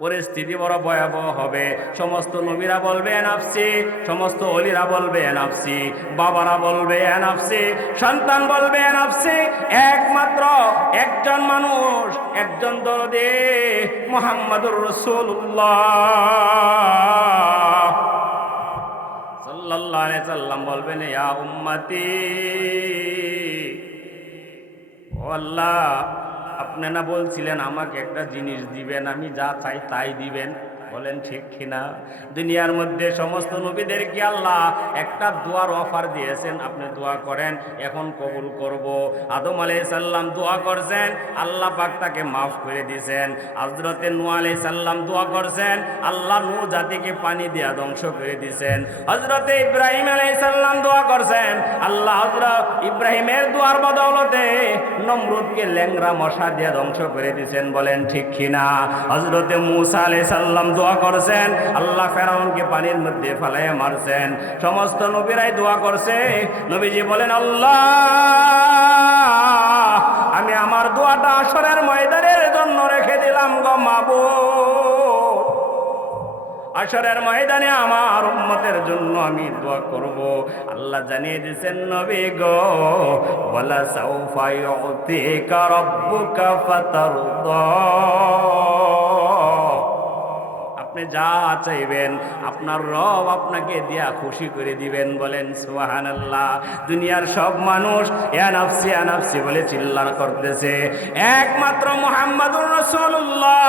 পরিস্থিতি বড় ভয়াবহ হবে। সমস্ত নবীরা বলবে নাফসি, সমস্ত ওলিরা বলবে নাফসি, বাবারা বলবে নাফসি, সন্তান বলবে নাফসি। একমাত্র একজন মানুষ, একজন দরদী মুহাম্মদুর রাসূলুল্লাহ সাল্লাল্লাহু আলাইহি সাল্লাম বলবেন, ইয়া উম্মতি, ও আল্লাহ, আপনি না বলছিলেন আমাকে একটা জিনিস দিবেন, আমি যা চাই তাই দিবেন? বলেন ঠিক কিনা? দুনিয়ার মধ্যে সমস্ত নবীদেরকে আল্লাহ একটা দোয়ার অফার দিয়েছেন, আপনি দোয়া করেন, এখন কবুল করব। আদম আলাইহিস সালাম দোয়া করছেন, আল্লাহ পাক তাকে মাফ করে দিয়েছেন। হযরতে নূহ আলাইহিস সালাম দোয়া করছেন, আল্লাহ নূহ জাতিকে পানি দিয়ে ধ্বংস করে দিয়েছেন। হযরতে ইব্রাহিম আলাইহিস সালাম দোয়া করছেন, আল্লাহ হযরত ইব্রাহিমের দোয়ার বদৌলতে নমরুদকে ল্যাংড়া মশা দিয়ে ধ্বংস করে দিয়েছেন। বলেন ঠিক কিনা? হযরতে মূসা আলাইহিস সালাম দোয়া করছেন, আল্লাহ ফেরাউনকে পানির মধ্যে ফেলাইয়া মারছেন। সমস্ত নবীরাই দোয়া করছে। নবীজি বলেন, আল্লাহ, আমি আমার দোয়াটা আসরের ময়দানের জন্য রেখে দিলাম গো মাবুদ। আসরের ময়দানে আমার উম্মতের জন্য আমি দোয়া করব। আল্লাহ জানিয়ে দিয়েছেন, নবী গো, ওয়ালা সাউফা ইউতিকা রাব্বুকা ফাতারদা, আপনি যা চাইবেন আপনার রব আপনাকে দিয়া খুশি করে দিবেন। বলেন সুবহানাল্লাহ। দুনিয়ার সব মানুষ ইয়া নাফসি ইয়া নাফসি বলে চিল্লা করতেছে, একমাত্র মুহাম্মদুর রাসূলুল্লাহ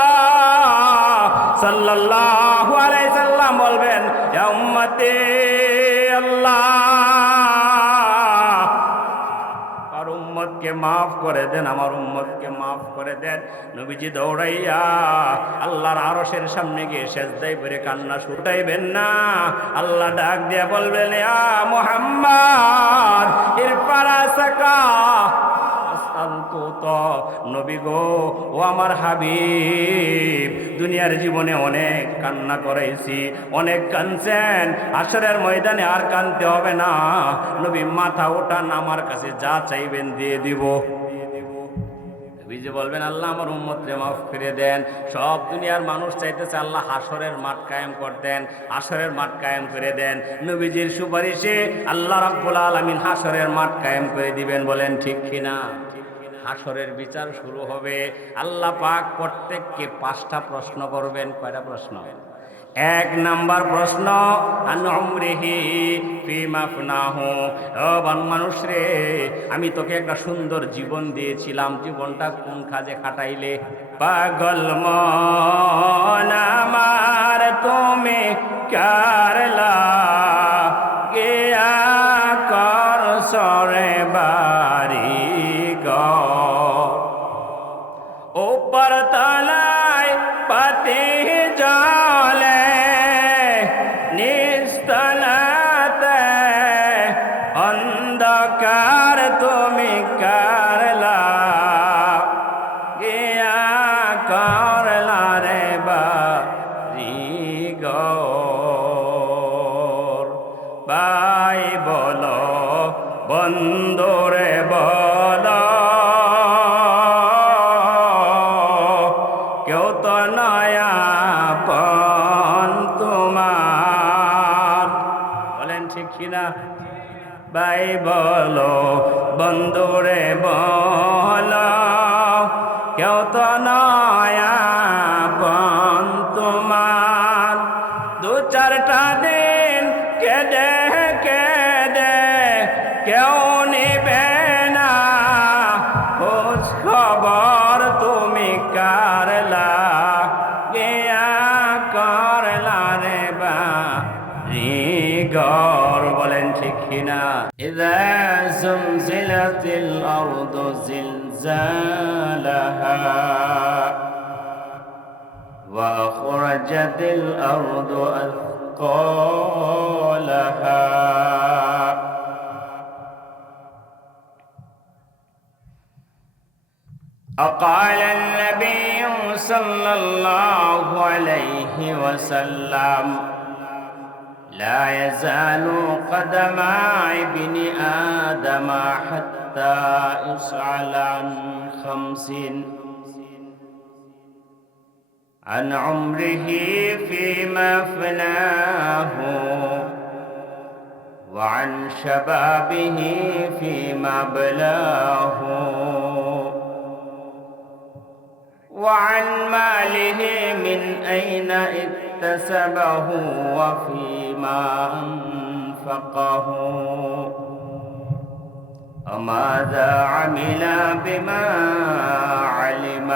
সাল্লাল্লাহু আলাইহি সাল্লাম বলবেন, ইয়া উম্মতি, আল্লাহ উম্মতকে মাফ করে দেন, আমার উম্মতকে মাফ করে দেন। নবীজি দৌড়াইয়া আল্লাহর আরশের সামনে গিয়ে সেজদায় পড়ে কান্না ছুটাইবেন না। আল্লাহ ডাক দিয়ে বলবেন, ইয়া মুহাম্মদ ইরফা রাসাকা, নবী গো, ও আমার হাবিব, দুনিয়ার জীবনে অনেক কান্না করাইছি, অনেক কাঁদছেন, আসরের ময়দানে আর কাঁদতে হবে না। নবী মাথা ওঠান, আমার কাছে যা চাইবেন দিয়ে দিব। নবীজি বলবেন, আল্লাহ আমার উম্মতকে মাফ করে দেন। সব দুনিয়ার মানুষ চাইতেছে আল্লাহ হাসরের মাঠ কায়েম করতেন, হাসরের মাঠ কায়েম করে দেন। নবীজির সুপারিশে আল্লাহ রাব্বুল আলামিন হাসরের মাঠ কায়েম করে দিবেন। বলেন ঠিক কিনা? হাসরের বিচার শুরু হবে। আল্লাহ পাক প্রত্যেককে 5টা প্রশ্ন করবেন। কয়টা প্রশ্ন? 1 নাম্বার প্রশ্ন, আন উমরিহি ফিমা আফনাহু, ও মানুষ রে, আমি তোকে একটা সুন্দর জীবন দিয়েছিলাম, জীবনটা কোন কাজে খাটাইলে? পাগল মন আমার তুমি কারলা গিয়া কর সরে বাড়ি উপর তলায় পাতি জলে নিস্তলাতে অন্ধকার তুমি কারলা গিয়া করলা রে বাড়িঘর। ভাই বলো, বন্ধুরে বলো, কেউ তো নয়াপন তোমার। বলেন ঠিক কিনা? ভাই বলো, বন্ধুরে বলো, কেউ তো নয়াপন তোমার। 2-4টা দিন কেঁদে কেঁদে কেউ নিবে না খোঁজ খবর, তুমি কারলা গিয়া করলা রে বাড়িঘর। বলেন ঠিক কিনা? ইযা যুলজিলাতিল আরদু জিলজালাহা ওয়া আখরাজাতিল আরদু আথqalaha وقال النبي صلى الله عليه وسلم لا يزال قدم ابن آدم حتى يسأل عن 5: عن عمره فيما فناه وعن شبابه فيما بلاه وعن ماله من أين اكتسبه وفيما أنفقه وماذا عمل بما علم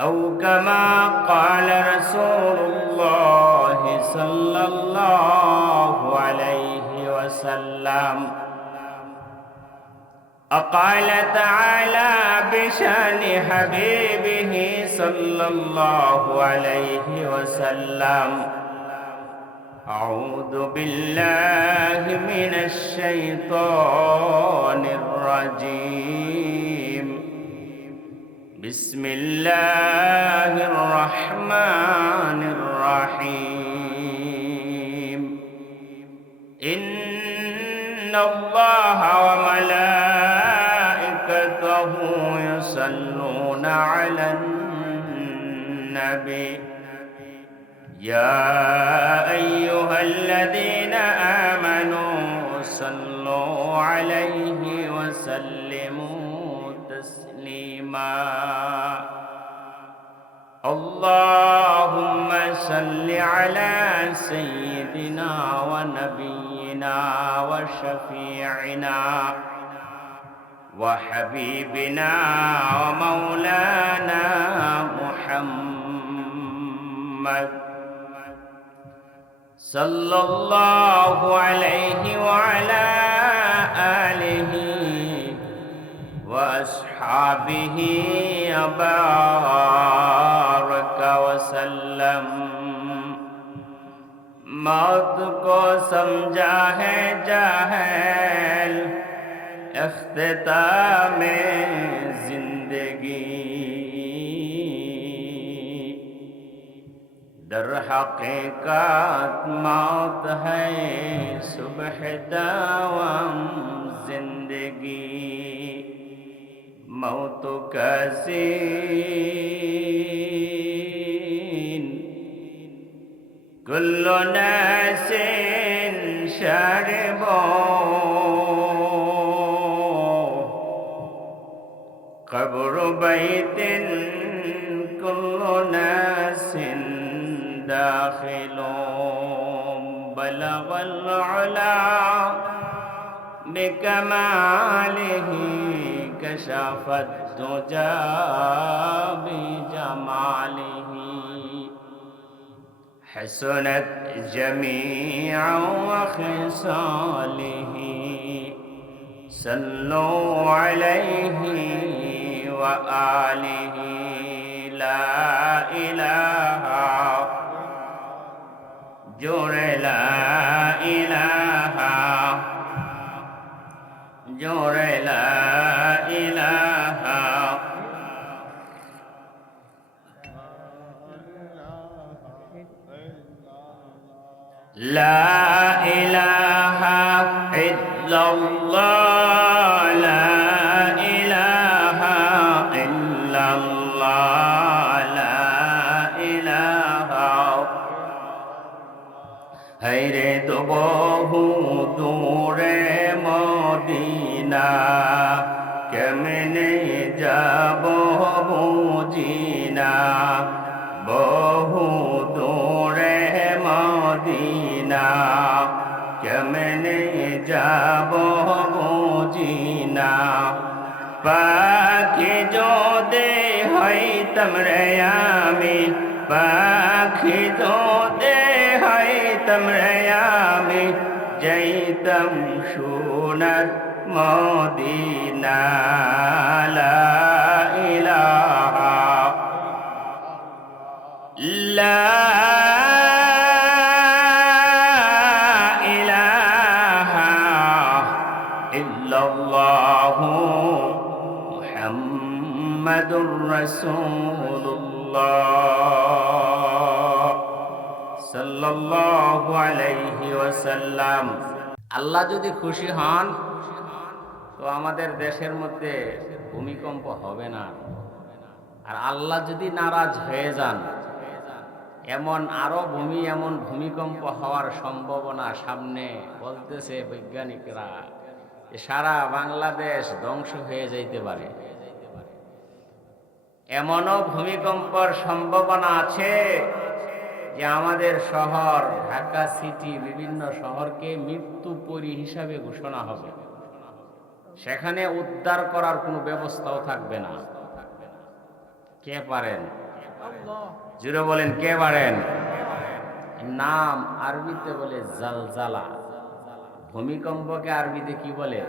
أو كما قال رسول الله صلى الله عليه وسلم. أقال تعالى بشأن حبيبه صلى الله عليه وسلم: أعوذ بالله من الشيطان الرجيم. بسم الله الرحمن الرحيم. إن الله وملائكته يصلون على النبي يا أيها الذين آمنوا صلوا عليه وسلموا تسليما. اللهم صل على سيدنا ونبينا وشفيعنا وحبيبنا ومولانا محمد صلى الله عليه وعلى آله وأصحابه وبارك وسلم. मौत को समझा है जाहिल इख्तिताम जिंदगी, दर हकीकत मौत है सुबह दावम जिंदगी. मौत का सीन कुल्लु नासिन शारिबो, कब्र बैतिन कुल्लु नासिन दाखिलो, बलगल उला बिकमालिही कशफत दुजा बिजमालिही. हसनत जमीअ खिसालिही सल्लु अलैहि व आलिही. ला इलाहा जोरे ला इलाहा जोरे ला इलाहा. ला इलाहा इल्लल्लाह, ला इलाहा इल्लल्लाह, ला इलाहा. हैरे तो बहु दूरे मदीना केमने जाबो बुझिना. बहु दूरे मदीना केमने जाबो बुझिना. पाखी जो दे है तमरे आमी, पाखी जो दे है तमरे आमी. जैतम शुनत मदीना. ला इलाहा ला इलाहा इल्लल्लाहु मुहम्मदुर रसूलुल्लाह সাল্লাল্লাহু আলাইহি ওয়াসাল্লাম। আল্লাহ যদি খুশি হন তো আমাদের দেশের মধ্যে ভূমিকম্প হবে না, আর আল্লাহ যদি নারাজ হয়ে যান, এমন ভূমিকম্প হওয়ার সম্ভাবনা সামনে, বলতেছে বৈজ্ঞানিকরা, যে সারা বাংলাদেশ ধ্বংস হয়ে যাইতে পারে। এমনও ভূমিকম্পর সম্ভাবনা আছে যে আমাদের শহর ঢাকা সিটি, বিভিন্ন শহরকে মৃত্যুপুরী হিসাবে ঘোষণা হবে। সেখানে উদ্ধার করার কোনো ব্যবস্থাও থাকবে না। কে পারেন? জুড়ে বলেন, কে পারেন? নাম আরবিতে বলে জালজালা। ভূমিকম্পকে আরবিতে কি বলে?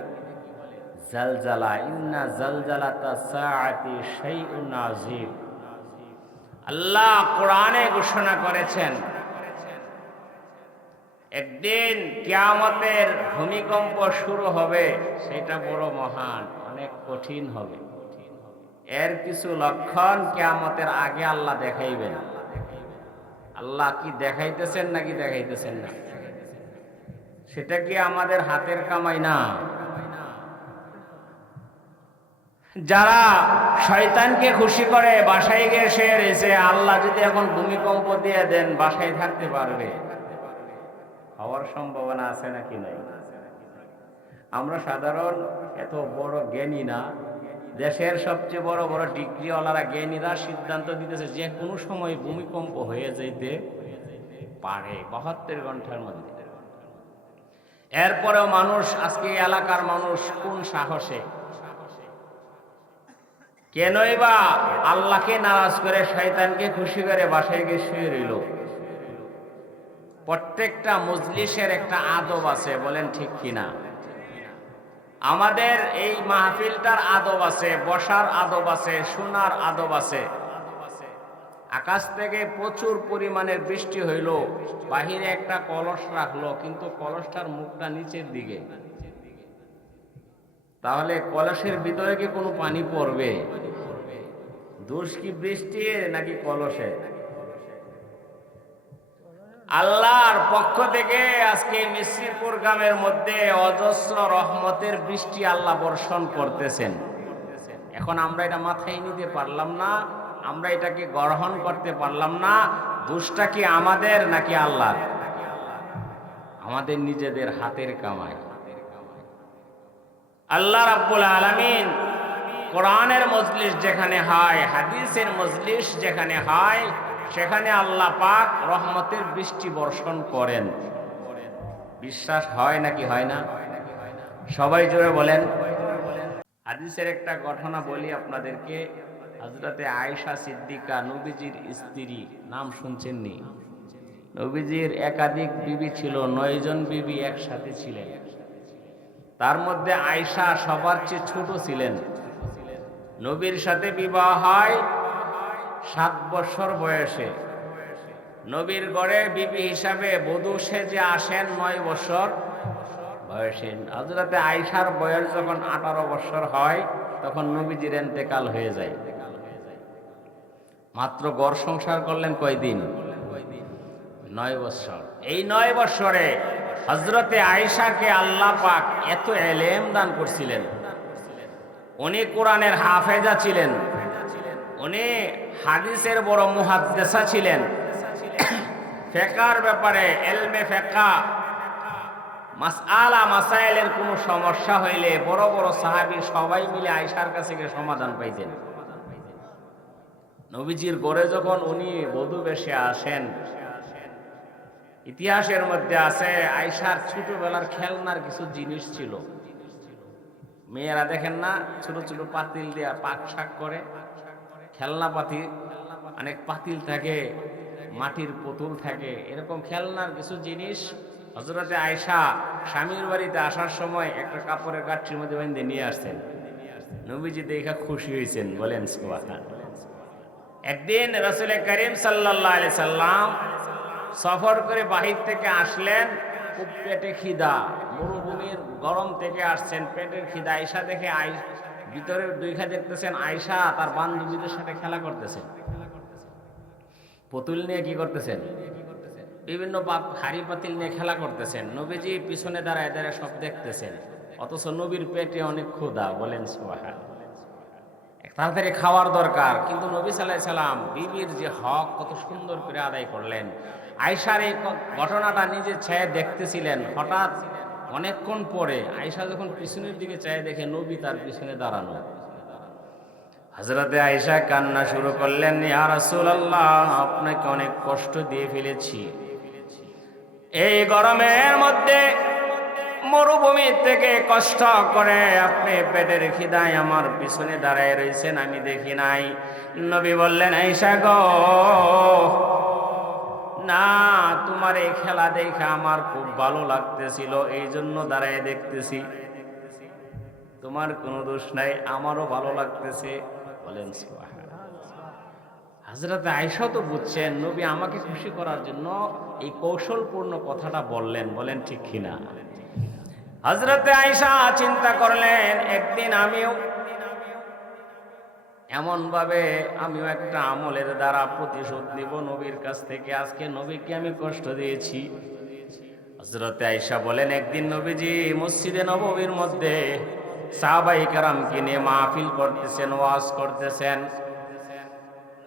জালজালা। ইন্না জালজালাতা সাআতি শাইউন আযীম। আল্লাহ কোরআনে ঘোষণা করেছেন, একদিন কিয়ামতের ভূমিকম্প শুরু হবে, সেটা বড় মহান, অনেক কঠিন হবে। এর কিছু লক্ষণ কিয়ামতের আগে আল্লাহ দেখাইবেন। আল্লাহ কি দেখাইতেছেন নাকি দেখাইতেছেন না? সেটা কি আমাদের হাতের কামাই না? যারা শয়তানকে খুশি করে বাসায় গিয়ে শুয়ে রয়েছে, আল্লাহ যদি এখন ভূমিকম্প দিয়ে দেন, বাসায় থাকতে পারবে? হওয়ার সম্ভাবনা আছে নাকি নাই? আমরা সাধারণ এত বড় জ্ঞানী না। দেশের সবচেয়ে বড় বড় ডিগ্রিওয়ালারা, জ্ঞানীরা সিদ্ধান্ত দিতেছে যে কোনো সময় ভূমিকম্প হয়ে যেতে পারে 72 ঘন্টার মধ্যে। এরপরেও মানুষ, আজকে এলাকার মানুষ কোন সাহসে, কেনই বা আল্লাহকে নারাজ করে শয়তানকে খুশি করে বাসায় গিয়ে শুয়ে রইল? প্রত্যেকটা মজলিসের একটা আদব আছে, বলেন ঠিক কিনা? আমাদের এই মাহফিলটার আদব আছে, বসার আদব আছে, শোনার আদব আছে। আকাশ থেকে প্রচুর পরিমাণের বৃষ্টি হইল, বাহিরে একটা কলস রাখলো, কিন্তু কলসটার মুখটা নিচের দিকে। তাহলে কলসের ভিতরে কি কোনো পানি পড়বে? দোষ কি বৃষ্টির নাকি কলসে? আল্লাহর পক্ষ থেকে আজকে মিসরিপুর গ্রামের মধ্যে অজস্র রহমতের বৃষ্টি আল্লাহ বর্ষণ করতেছেন। এখন আমরা এটা মাথায় নিতে পারলাম না, আমরা এটাকে গ্রহণ করতে পারলাম না। দোষটা কি আমাদের নাকি আল্লাহর? আমাদের নিজেদের হাতের কামাই। আল্লাহ রাব্বুল আলামিন কোরআনের মজলিস যেখানে হয়, হাদিসের মজলিস যেখানে হয়, সেখানে আল্লাহ পাক রহমতের বৃষ্টি বর্ষণ করেন। বিশ্বাস হয় নাকি হয় না? সবাই জোরে বলেন। হাদিসের একটা ঘটনা বলি আপনাদেরকে। হযরতে আয়েশা সিদ্দিকা, নবীজির স্ত্রী, নাম শুনছেন নি? নবীজির একাধিক বিবি ছিল, 9 জন বিবি একসাথে ছিলেন। তার মধ্যে আয়েশা সবার চেয়ে ছোট ছিলেন। নবীর সাথে বিবাহ হয় 7 বছর বয়সে। নবীর ঘরে বিবি হিসাবে বধূ সেজে আসেন 9 বছর বয়সে। হযরতে আয়েশার বয়স যখন 18 বছর হয়, তখন নবীজির ইন্তেকাল হয়ে যায়। মাত্র ঘর সংসার করলেন কয়দিন? 9 বছর। এই 9 বছরে হযরতে আয়েশাকে আল্লাহ পাক এত ইলম দান করছিলেন। উনি কোরআনের হাফেজা ছিলেন, উনি হাদিসের বড় মুহাদ্দিসা ছিলেন। ফিকহের ব্যাপারে, ইলমে ফিকহ, মাসআলা মাসাইলের কোনো সমস্যা হইলে বড় বড় সাহাবী সবাই মিলে আয়েশার কাছে গিয়ে সমাধান পাইতেন। নবীজির ঘরে যখন উনি বধূ বেশে আসেন, ইতিহাসের মধ্যে আছে আয়েশার ছোটবেলার খেলনার কিছু জিনিস ছিল। মেয়েরা দেখেন না, ছোট ছোট পাতিল দিয়া পাক শাক করে, খেলনা পাতিল, অনেক পাতিল থাকে, মাটির পুতুল থাকে, এরকম খেলনার কিছু জিনিস হযরতে আয়েশা স্বামীর বাড়িতে আসার সময় একটা কাপড়ের গাঁটরির মধ্যে বেঁধে নিয়ে আসছেন। নবীজি দেখে খুশি হয়েছেন, বলেন সুবহানাল্লাহ। একদিন রাসূল করিম সাল্লাল্লাহু আলাইহি সাল্লাম সফর করে বাহির থেকে আসলেন, খুব পেটে খিদা, মরুভূমির গরম থেকে আসছেন, পেটের খিদা। আয়েশা দেখে ভিতরে দুইখা দেখতেছেন আয়েশা তার বান্ধবীদের সাথে খেলা করতেছেন, পুতুল নিয়ে কি করতেছেন, বিভিন্ন হাড়ি পাতিল নিয়ে খেলা করতেছেন। নবীজি পিছনে দাঁড়ায় দাঁড়ায় সব দেখতেছেন, অথচ নবীর পেটে অনেক ক্ষুধা, বলেন সুবহানাল্লাহ। তাড়াতাড়ি খাওয়ার দরকার, কিন্তু নবী সাল্লাল্লাহু আলাইহি সাল্লাম বিবির যে হক কত সুন্দর করে আদায় করলেন। আয়েশার এই ঘটনাটা নিজে চেয়ে দেখতেছিলেন। হঠাৎ অনেকক্ষণ পরে আয়েশা যখন পিছনের দিকে চেয়ে দেখে নবী তার পিছনে দাঁড়ানো। হযরতে আয়েশা কান্না শুরু করলেন, ইয়া রাসূলুল্লাহ, আপনাকে অনেক কষ্ট দিয়ে ফেলেছি। এই গরমের মধ্যে মরুভূমি থেকে কষ্ট করে আপনি পেটের খিদায় আমার পিছনে দাঁড়ায় রয়েছেন, আমি দেখি নাই। নবী বললেন, আয়েশা গো, না, তোমার এই খেলা দেখে আমার খুব ভালো লাগতেছিল, এই জন্য দাঁড়ায় দেখতেছি। তোমার কোনো দোষ নাই, আমারও ভালো লাগতেছে। বলেন সুবহানাল্লাহ। হযরত আয়েশা তো বুঝছেন নবী আমাকে খুশি করার জন্য এই কৌশলপূর্ণ কথাটা বললেন। বলেন ঠিক কিনা? হযরতে আয়েশা চিন্তা করলেন, একদিন আমিও এমন ভাবে একটা আমলের দ্বারা প্রতিশোধ নিব নবীর কাছ থেকে। আজকে নবীকে আমি কষ্ট দিয়েছি। হযরতে আয়েশা বলেন, একদিন নবীজি মসজিদে নববীর মধ্যে সাহাবায়ে কেরামকে নিয়ে মাহফিল করতেছেন, ওয়াজ করতেছেন।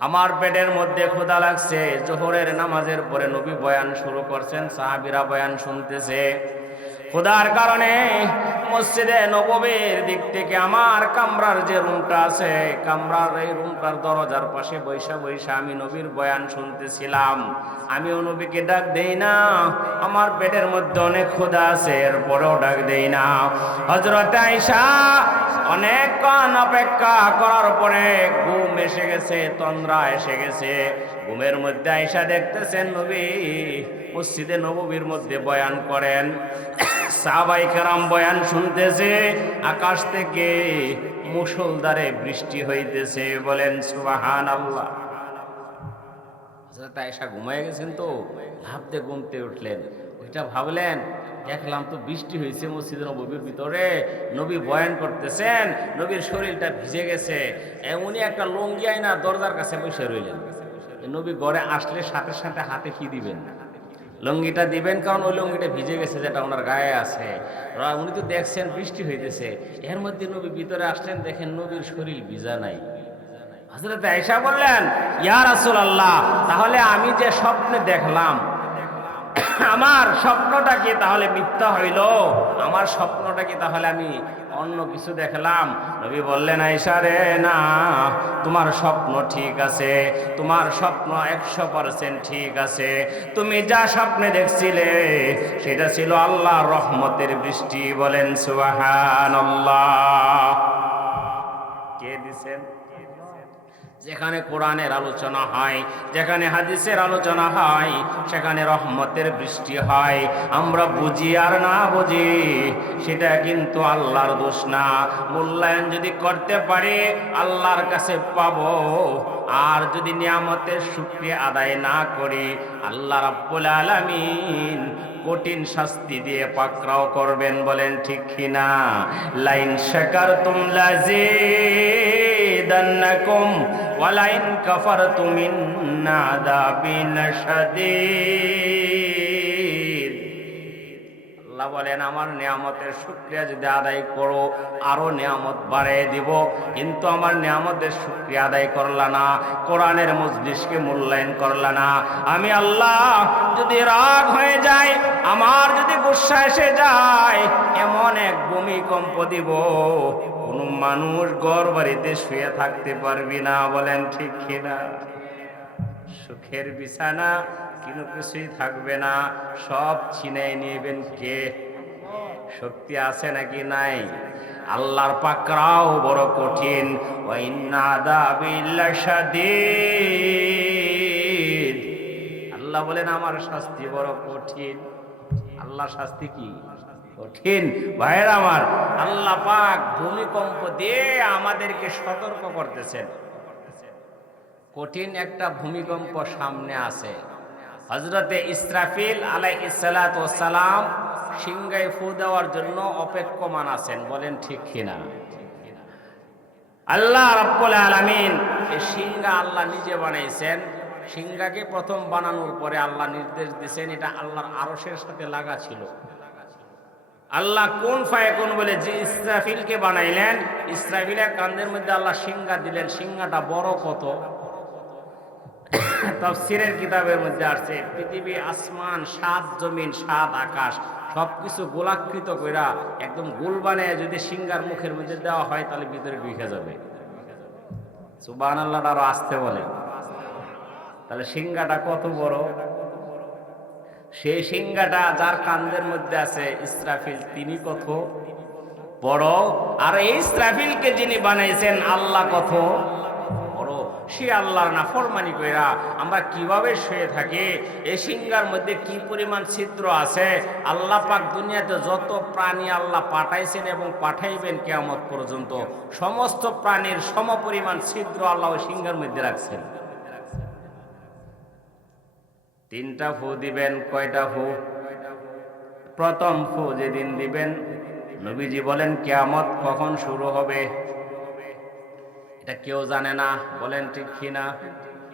আমার পেটের মধ্যে ক্ষুধা লাগছে। জোহরের নামাজের পরে নবী বয়ান শুরু করছেন, সাহাবীরা বয়ান শুনতেছে। ক্ষুধার কারণে মসজিদে নববীর দিক থেকে আমার কামরার যে রুমটা আছে, কামরার এই রুমটার দরজার পাশে বৈশা বৈশা আমি নবীর বয়ান শুনতেছিলাম। আমিও নবীকে ডাক দেই না, আমার পেটের মধ্যে অনেক ক্ষুধা আছে, এরপরেও ডাক দেই না। হযরত আয়েশা অনেকক্ষণ অপেক্ষা করার পরে ঘুম এসে গেছে, তন্দ্রা এসে গেছে। ঘুমের মধ্যে আয়েশা দেখতেছেন নবী মসজিদে নববীর মধ্যে বয়ান করেন, সাহাবায়ে কেরাম বয়ান শুনতেছে, আকাশ থেকে মুষলধারে বৃষ্টি হইতেছে। বলেন সুবহানাল্লাহ। হযরত আয়েশা ঘুমায় গেছেন তো, লাফ দিয়ে ঘুমতে উঠলেন। ওইটা ভাবলেন, দেখলাম তো বৃষ্টি হয়েছে মসজিদে নববীর ভিতরে, নবী বয়ান করতেছেন, নবীর শরীরটা ভিজে গেছে। উনি একটা লুঙ্গি আইনা দরজার কাছে বসে রইলেন। নবী ঘরে আসলে সাথে সাথে হাতে কি দিবেন? লুঙ্গিটা দিবেন, কারণ ওই লুঙ্গিটা ভিজে গেছে যেটা ওনার গায়ে আছে। উনি তো দেখছেন বৃষ্টি হইতেছে, এর মধ্যে নবী ভিতরে আসলেন, দেখেন নবীর শরীর ভিজা নাই। হযরত আয়েশা বললেন, ইয়া রাসূলুল্লাহ, তাহলে আমি যে স্বপ্নে দেখলাম, আমার স্বপ্নটা কি তাহলে মিথ্যা হইল? আমার স্বপ্নটা কি তাহলে আমি অন্য কিছু দেখলাম? নবী বললেন, আয়েশা রে, না, তোমার স্বপ্ন ঠিক আছে, তোমার স্বপ্ন 100% ঠিক আছে। তুমি যা স্বপ্নে দেখছিলে সেটা ছিল আল্লাহর রহমতের বৃষ্টি। বলেন সুবহানাল্লাহ। কে দিছেন? যেখানে কোরআনের আলোচনা হয়, যেখানে হাদিসের আলোচনা হয়, সেখানে রহমতের বৃষ্টি হয়। আমরা বুঝি আর না বুঝি, সেটা কিন্তু আল্লাহর দোষ না। মূল্যায়ন যদি করতে পারি আল্লাহর কাছে পাবো, আর যদি নিয়ামতের শুকরিয়া আদায় না করি আল্লাহ রাব্বুল আলামিন কঠিন শাস্তি দিয়ে পাকড়াও করবেন। বলেন ঠিক কিনা? লাইন শাকারতুম লাযিদান্নাকুম ওয়া লাইন কাফারতুম ইন্না আযাবি লাশাদীদ। আল্লাহ বলেন, আমার নিয়ামতের শুকরিয়া যদি আদায় করো আরো নিয়ামত বাড়িয়ে দিব, কিন্তু আমার নিয়ামতের শুকরিয়া আদায় করলা না, কোরআনের মজলিসকে মূল্যায়ন করলা না, আমি আল্লাহ যদি রাগ হয়ে যায়, আমার যদি গুসা এসে যায়, এমন এক ভূমিকম্প দিব কোন মানুষ ঘর বাড়িতে শুয়ে থাকতে পারবি না। বলেন ঠিক কিনা? সুখের বিছানা কোনো কিছুই থাকবে না, সব ছিনাই নিবেন কে? শক্তি আছে নাকি নাই? আল্লাহর পাকড়াও বড় কঠিন। ওয়া ইন্না আযাবি লাশাদীদ। আল্লাহ বলেন, আমার শাস্তি বড় কঠিন। আল্লাহর শাস্তি কি কঠিন? ভাইয়ের আমার, আল্লাহ পাক ভূমিকম্প দিয়ে আমাদেরকে সতর্ক করতেছেন, কঠিন একটা ভূমিকম্প সামনে আছে। হযরতে ইসরাফিল আলাইহিস সালাতু ওয়াস সালাম সিংহায় ফু দেওয়ার জন্য অপেক্ষমান আছেন। বলেন ঠিক কিনা? আল্লাহ রাব্বুল আলামিন এই সিংহা আল্লাহ নিজে বানাইছেন। সিংহাকে প্রথম বানানোর পরে আল্লাহ নির্দেশ দিয়েছেন, এটা আল্লাহর আরশের সাথে লাগা ছিল। আল্লাহ কোন ফায়াকুন বলে যে ইসরাফিলকে বানাইলেন, ইসরাফিলের কান্দের মধ্যে আল্লাহ সিংহা দিলেন। সিংহাটা বড় কত? তাফসীরের কিতাবের মধ্যে আসছে পৃথিবী, আসমান, সাত জমিন, সাত আকাশ সবকিছু গোলাকৃত কইরা একদম গোল বানায় যদি সিংহার মুখের মধ্যে দেওয়া হয় তাহলে ভিতরে ঢুকে যাবে। সুবহানাল্লাহ, আরো আসতে বলে। তাহলে সিংহাটা কত বড়? সেই সিংহাটা যার কান্দের মধ্যে আছে ইসরাফিল, তিনি কত বড়? আর এই ইসরাফিলকে যিনি বানাইছেন আল্লাহ কত বড়? সে আল্লাহর নাফরমানি কইরা আমরা কিভাবে শুয়ে থাকি? এই সিংহার মধ্যে কি পরিমাণ ছিদ্র আছে! আল্লাহ পাক দুনিয়াতে যত প্রাণী আল্লাহ পাঠাইছেন এবং পাঠাইবেন কিয়ামত পর্যন্ত, সমস্ত প্রাণীর সমপরিমাণ ছিদ্র আল্লাহ ওই সিংহার মধ্যে রাখছেন। তিনটা ফু দিবেন। কয়টা ফু? প্রথম ফু যেদিন দিবেন, নবীজি বলেন কিয়ামত কখন শুরু হবে এটা কেউ জানে না। বলেন ঠিক কিনা?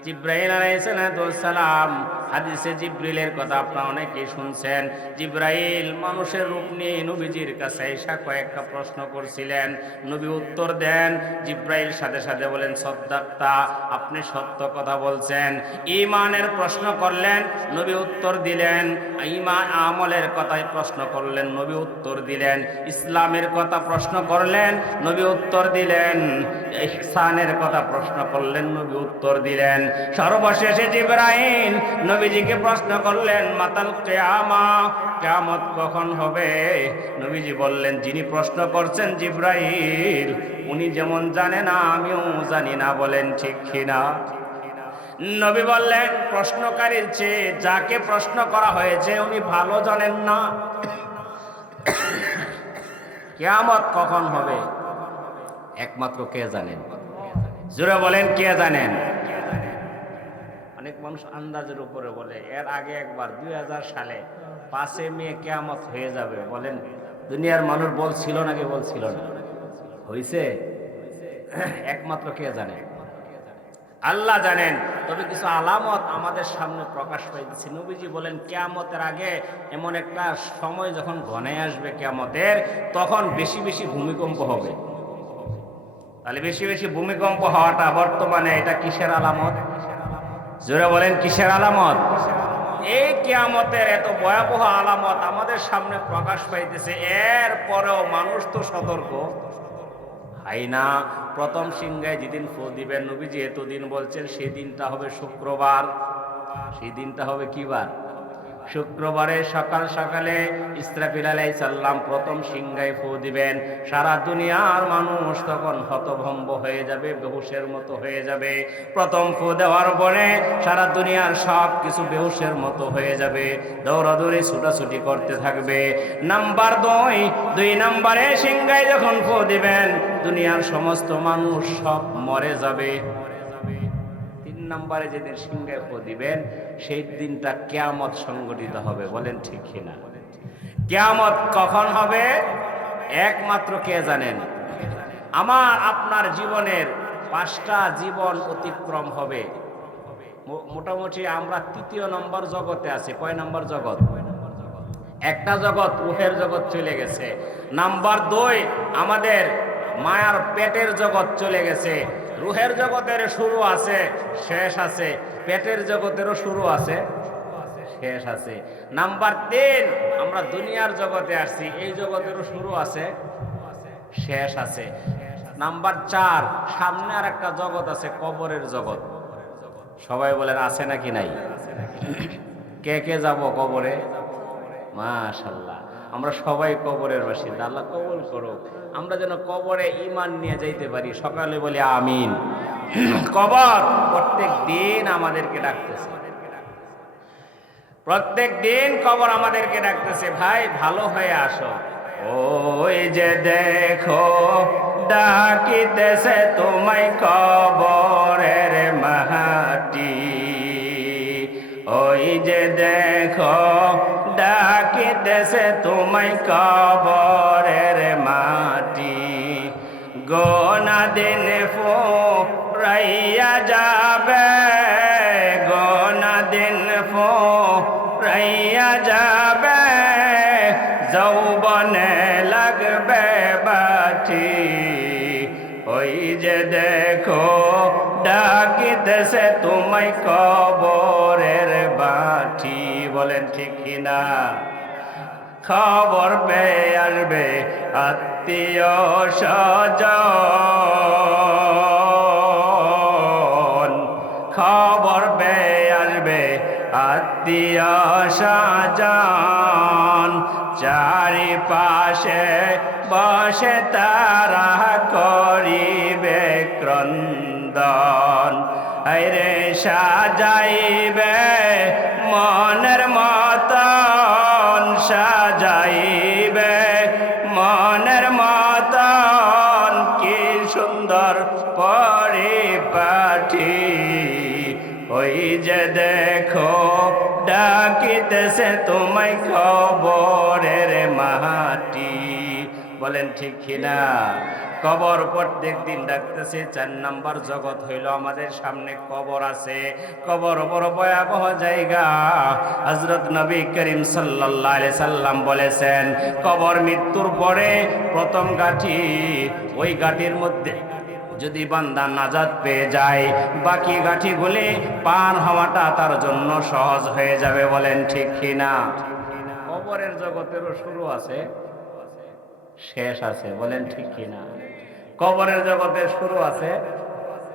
জিব্রাইল আলাইহিস সালাম, হাদিসে জিব্রিলের কথা আপনারা অনেকেই শুনছেন। জিব্রাইল মানুষের রূপ নিয়ে নবীজির কাছে এসে কয়েকটা প্রশ্ন করছিলেন। নবী উত্তর দেন। জিব্রাইল সাথে সাথে বলেন সাদ্দাক্তা, আপনি সত্য কথা বলছেন। ঈমানের প্রশ্ন করলেন, নবী উত্তর দিলেন। ঈমান আমলের কথাই প্রশ্ন করলেন, নবী উত্তর দিলেন। ইসলামের কথা প্রশ্ন করলেন, নবী উত্তর দিলেন। ইহসানের কথা প্রশ্ন করলেন, নবী উত্তর দিলেন। সর্বশেষে জিব্রাইল নবীজিকে প্রশ্ন করলেন মাতাল কিয়ামা, কিয়ামত কখন হবে? নবীজি বললেন যিনি প্রশ্ন করছেন জিব্রাইল, উনি যেমন জানে না আমিও জানি না। বলেন ঠিক কিনা? নবী বললেন প্রশ্নকারীর চেয়ে যাকে প্রশ্ন করা হয়েছে উনি ভালো জানেন না কিয়ামত কখন হবে একমাত্র কে জানেন? জোরে বলেন, কে জানেন? অনেক মানুষ আন্দাজের উপরে বলে এর আগে একবার 2000 সালে 5 মে কিয়ামত হয়ে যাবে। বলেন দুনিয়ার মানুষ বলছিল নাকি বলছিল না? হইছে? একমাত্র কে জানে? আল্লাহ জানেন। তবে কিছু আলামত আমাদের সামনে প্রকাশ পাইতেছে। নবীজি বলেন কিয়ামতের আগে এমন একটা সময় যখন ঘনায় আসবে কিয়ামতের, তখন বেশি বেশি ভূমিকম্প হবে। তাহলে বেশি বেশি ভূমিকম্প হওয়াটা বর্তমানে এটা কিসের আলামত? জোরে বলেন, কিসের আলামত? এই কিয়ামতের এত ভয়াবহ আলামত আমাদের সামনে প্রকাশ পাইতেছে, এর পরেও মানুষ তো সতর্ক হয় না। প্রথম সিংহায় যেদিন ফু দিবেন, নবীজি এতদিন বলছেন সেই দিনটা হবে শুক্রবার। সেই দিনটা হবে কি বার? শুক্রবারে সকাল সকালে ইসরাফিল আলাইহিস সালাম প্রথম সিংহায় ফু দিবেন। সারা দুনিয়ার মানুষ তখন হতভম্ব হয়ে যাবে, বেহুশের মতো হয়ে যাবে। প্রথম ফু দেওয়ার পরে সারা দুনিয়ার সব কিছু বেহুশের মতো হয়ে যাবে, দৌড়াদৌড়ি ছুটাছুটি করতে থাকবে। নাম্বার 2 নম্বরে সিংহায় যখন ফু দিবেন দুনিয়ার সমস্ত মানুষ সব মরে যাবে। 3 নম্বরে যেদিন সিংহায় ফু দিবেন সেই দিনটা কিয়ামত সংগঠিত হবে। বলেন ঠিক কিনা? কিয়ামত কখন হবে একমাত্র কে জানেন? আমার আপনার জীবনের 5টা জীবন অতিক্রম হবে। মোটামুটি আমরা 3য় নম্বর জগতে আছি। কয় নম্বর জগৎ? একটা জগৎ রূহের জগৎ চলে গেছে। নাম্বার 2 আমাদের মায়ার পেটের জগৎ চলে গেছে। রূহের জগতের শুরু আছে, শেষ আছে। পেটের জগতেরও শুরু আছে, শেষ আছে। নাম্বার 3 আমরা দুনিয়ার জগতে আসছি, এই জগতেরও শুরু আছে, শেষ আছে। নাম্বার 4 সামনে আর একটা জগৎ আছে, কবরের জগৎ। সবাই বলেন আছে নাকি নাই? কে কে যাব কবরে? মাশাআল্লাহ, আমরা সবাই কবরের বাসিন্দা। আল্লাহ কবুল করুক। আমরা যেন কবরে ঈমান নিয়ে যাইতে পারি। সকালে বলি আমিন। কবর প্রত্যেক দিন আমাদেরকে ডাকতেছে, প্রত্যেক দিন কবর আমাদেরকে ডাকতেছে, ভাই ভালো হয়ে আসো। ওই যে দেখো ডাকিতেছে তোমায় কবরের মাটি, ওই যে দেখো ডাকিতেছে তোমায় কবরের মাটি। গোনা দিন ফুরাইয়া যাবে, গোনা দিন ফুরাইয়া যাবে, যৌবনে লাগবে বাটি, ওই যে দেখো ডাকিতেছে তোমায় কবরের বাটি। বলেন ঠিক কিনা? খবর পেয়ে আসবে আত্মীয় স্বজন, খবর পেয়ে আসবে আত্মীয় স্বজন, চারিপাশে বসে তারা করিবে ক্রন্দন। আরে সাজাইবে মনের মতন, সাজাইবে মনের মতন, কি সুন্দর পরিপাটি, ওই যে দেখো ডাকিতেছে তোমায় কবরের মাটি। বলেন ঠিক কিনা? কবর প্রত্যেক দিন ডাকতেছে। 4 নাম্বার জগৎ হইল আমাদের সামনে কবর আছে। কবর বড় ভয়াবহ জায়গা। হযরত নবী করিম সাল্লাল্লাহু আলাইহি সাল্লাম বলেছেন, কবর মৃত্যুর পরে প্রথম গাঠি, ওই গাঠির মধ্যে যদি বান্দা নাজাত পেয়ে যায়, বাকি গাঠিগুলি পার হওয়াটা তার জন্য সহজ হয়ে যাবে। বলেন ঠিক কিনা? কবরের জগতেরও শুরু আছে, শেষ আছে। বলেন ঠিক কিনা? কবরের জগতের শুরু আছে,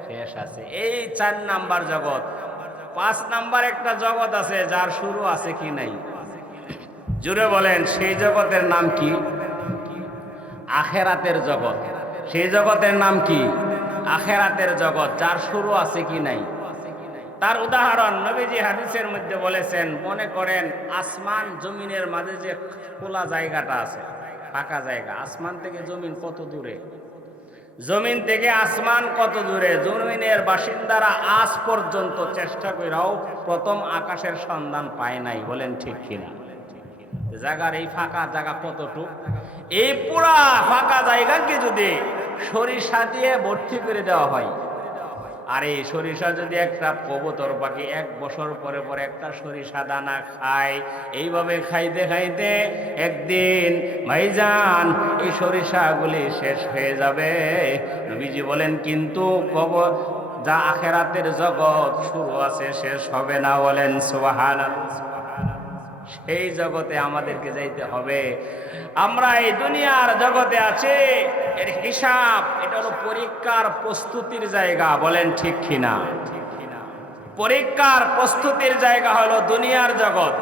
শেষ আছে। এই 4 নাম্বার জগৎ। 5 নাম্বার একটা জগৎ আছে, যার শুরু আছে কি নাই? জুড়ে বলেন, সেই জগতের নাম কি? আখেরাতের জগৎ। সেই জগতের নাম কি? আখেরাতের জগৎ, যার শুরু আছে কি নাই? তার উদাহরণ নবীজি হাদিসের মধ্যে বলেছেন, মনে করেন আসমান জমিনের মাঝে যে খোলা জায়গাটা আছে, ফাঁকা জায়গা, আসমান থেকে জমিন কত দূরে? জমিন থেকে আসমান কত দূরে? জমিনের বাসিন্দারা আজ পর্যন্ত চেষ্টা করেও প্রথম আকাশের সন্ধান পায় নাই। বলেন ঠিক কিনা? জায়গার এই ফাঁকা জায়গা কতটুক? এই পুরা ফাঁকা জায়গাকে যদি সরিষা দিয়ে ভর্তি করে দেওয়া হয়, আর এই সরিষা যদি একটা কবুতর পাখি 1 বছর পরে পরে একটা সরিষা দানা খায়, এইভাবে খাইতে খাইতে একদিন ভাইজান এই সরিষাগুলি শেষ হয়ে যাবে। নবীজি বলেন, কিন্তু কবর যা আখেরাতের জগৎ শুরু আছে, শেষ হবে না। বলেন সুবহানাল্লাহ। সেই জগতে আমাদেরকে যাইতে হবে। আমরা এই দুনিয়ার জগতে আছি, এর হিসাব, এটা হলো পরীক্ষার প্রস্তুতির জায়গা। বলেন ঠিক কিনা? পরীক্ষার প্রস্তুতির জায়গা হলো দুনিয়ার জগৎ।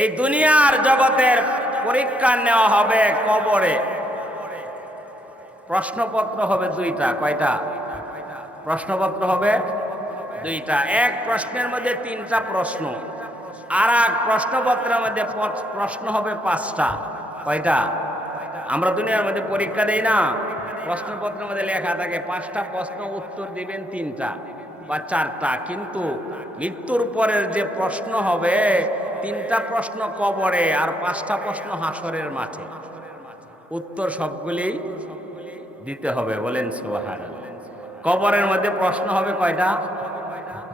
এই দুনিয়ার জগতের পরীক্ষা নেওয়া হবে কবরে। প্রশ্নপত্র হবে 2টা। কয়টা প্রশ্নপত্র হবে? 2টা। এক প্রশ্নের মধ্যে 3টা প্রশ্ন, আর এক প্রশ্নপত্রের মধ্যে প্রশ্ন হবে 5টা। কয়টা? আমরা দুনিয়ার মধ্যে পরীক্ষা দেই না, প্রশ্নপত্রের মধ্যে লেখা থাকে 5টা প্রশ্ন, উত্তর দিবেন 3টা বা 4টা। কিন্তু মৃত্যুর পরের যে প্রশ্ন হবে, 3টা প্রশ্ন কবরে আর 5টা প্রশ্ন হাসরের মাঠে। উত্তর সবগুলি দিতে হবে। বলেন সুবহানাল্লাহ। কবরের মধ্যে প্রশ্ন হবে কয়টা?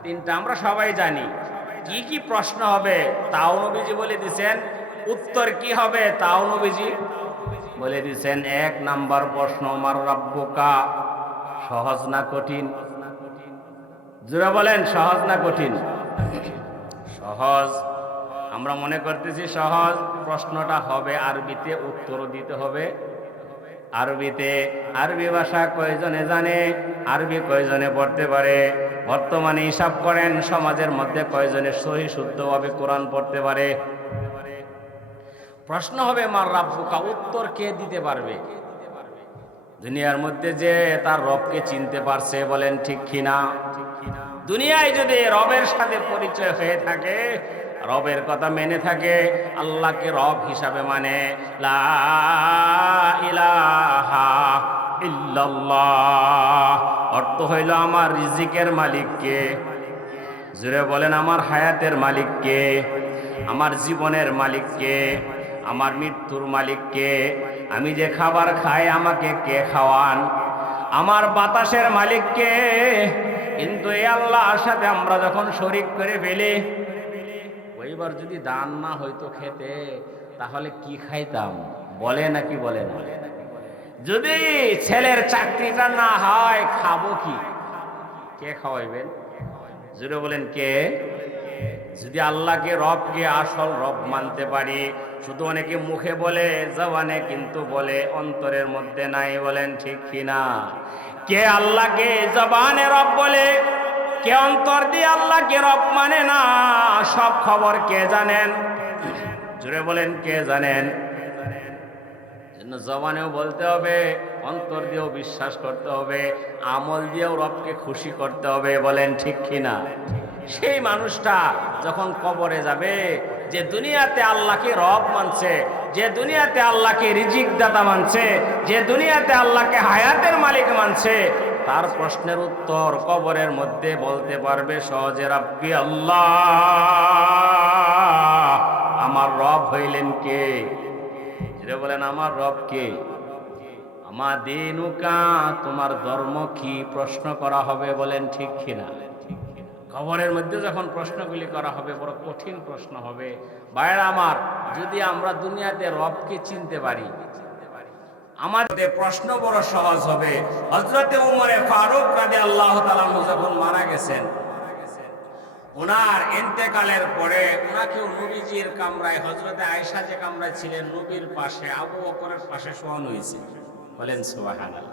3টা। আমরা সবাই জানি কি কি প্রশ্ন হবে, তাও নবীজি বলে দিয়েছেন। উত্তর কি হবে, তাও নবীজি বলে দিয়েছেন। 1 নাম্বার প্রশ্ন, মার রাব্বুকা। সহজ না কঠিন? জোরে বলেন, সহজ না কঠিন? সহজ। আমরা মনে করতেছি সহজ। প্রশ্নটা হবে আরবিতে, উত্তরও দিতে হবে আরবিতে। আরবি ভাষা কয়জনে জানে? আরবি কয়জনে পড়তে পারে? বর্তমানে হিসাব করেন, সমাজের মধ্যে কয়জনে সহি শুদ্ধভাবে কোরআন পড়তে পারে? প্রশ্ন হবে মার রাব্বুকা, উত্তর কে দিতে পারবে? দুনিয়ার মধ্যে যে তার রবকে চিনতে পারছে। বলেন ঠিক কিনা? দুনিয়ায় যদি রবের সাথে পরিচয় হয়ে থাকে, রবের কথা মেনে থাকে, আল্লাহকে রব হিসাবে মানে, লা ইলাহা ইল্লাল্লাহ, অর্থ হইল আমার রিজিকের মালিককে। জুড়ে বলেন, আমার হায়াতের মালিককে, আমার জীবনের মালিককে, আমার মৃত্যুর মালিককে, আমি যে খাবার খাই আমাকে কে খাওয়ান, আমার বাতাসের মালিককে। কিন্তু এই আল্লাহর সাথে আমরা যখন শরীক করে ফেলি, ওইবার যদি দান না হইতো খেতে, তাহলে কি খাইতাম? বলে নাকি বলে না? যদি ছেলের চাকরিটা না হয় খাবো কি? কে খাওয়াইবেন? জুড়ে বলেন কে? যদি আল্লাহকে রবকে আসল রব মানতে পারি, শুধু অনেকে মুখে বলে জবানে কিন্তু বলে অন্তরের মধ্যে নাই, বলেন ঠিক কিনা? কে আল্লাহকে জবানে রব বলে, কে অন্তর দিয়ে আল্লাহকে রব মানে না, সব খবর কে জানেন? জুড়ে বলেন কে জানেন? জবানেও বলতে হবে, অন্তর দিয়েও বিশ্বাস করতে হবে, আমল দিয়েও রবকে খুশি করতে হবে, বলেন ঠিক কিনা? সেই মানুষটা যখন কবরে যাবে, যে দুনিয়াতে আল্লাহকে রব মানছে, যে দুনিয়াতে আল্লাহকে রিজিক দাতা মানছে, যে দুনিয়াতে আল্লাহকে হায়াতের মালিক মানছে, তার প্রশ্নের উত্তর কবরের মধ্যে বলতে পারবে সহজে, রাব্বি আল্লাহ, আমার রব হইলেন কে? যেটা বলেন আমার রব কে? আমার দিনুকা, তোমার ধর্ম কি? প্রশ্ন করা হবে, বলেন ঠিক কিনা? কবরের মধ্যে যখন প্রশ্নগুলি করা হবে, বড় কঠিন প্রশ্ন হবে। ভাইরা আমার, যদি আমরা দুনিয়াতে রবকে চিনতে পারি, আমাদের প্রশ্ন বড় সহজ হবে। হযরতে উমরে ফারুক রাদিয়াল্লাহু তাআলা যখন মারা গেছেন, ওনার ইন্তেকালের পরে ওনাকে নবীজির কামরায়, হযরতে আয়েশা যে কামরায় ছিলেন নবীর পাশে, আবু বকরের পাশে শোয়ানো হয়েছে, বলেন সুবহানাল্লাহ।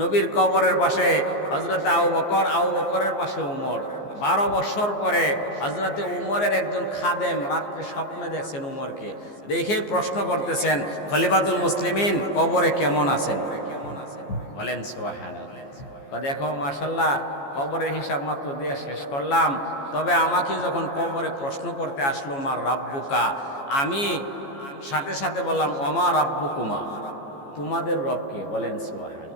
নবীর কবরের পাশে হযরতে আবু বকর, আবু বকরের পাশে উমর। 12 বছর পরে হযরতে উমরের একজন খাদেম রাত্রে স্বপ্নে দেখছেন উমরকে, দেখে প্রশ্ন করতেছেন, খলিফাতুল মুসলিমিন কবরে কেমন আছেন? বলেন সুবহানাল্লাহ। দেখো মাশাআল্লাহ, কবরের হিসাব মাত্র দিয়ে শেষ করলাম, তবে আমাকে যখন কবরে প্রশ্ন করতে আসলো মা রাব্বুকা, আমি সাথে সাথে বললাম ওমা রাব্বুকুমা, তোমাদের রব কে? বলেন সুবহানাল্লাহ।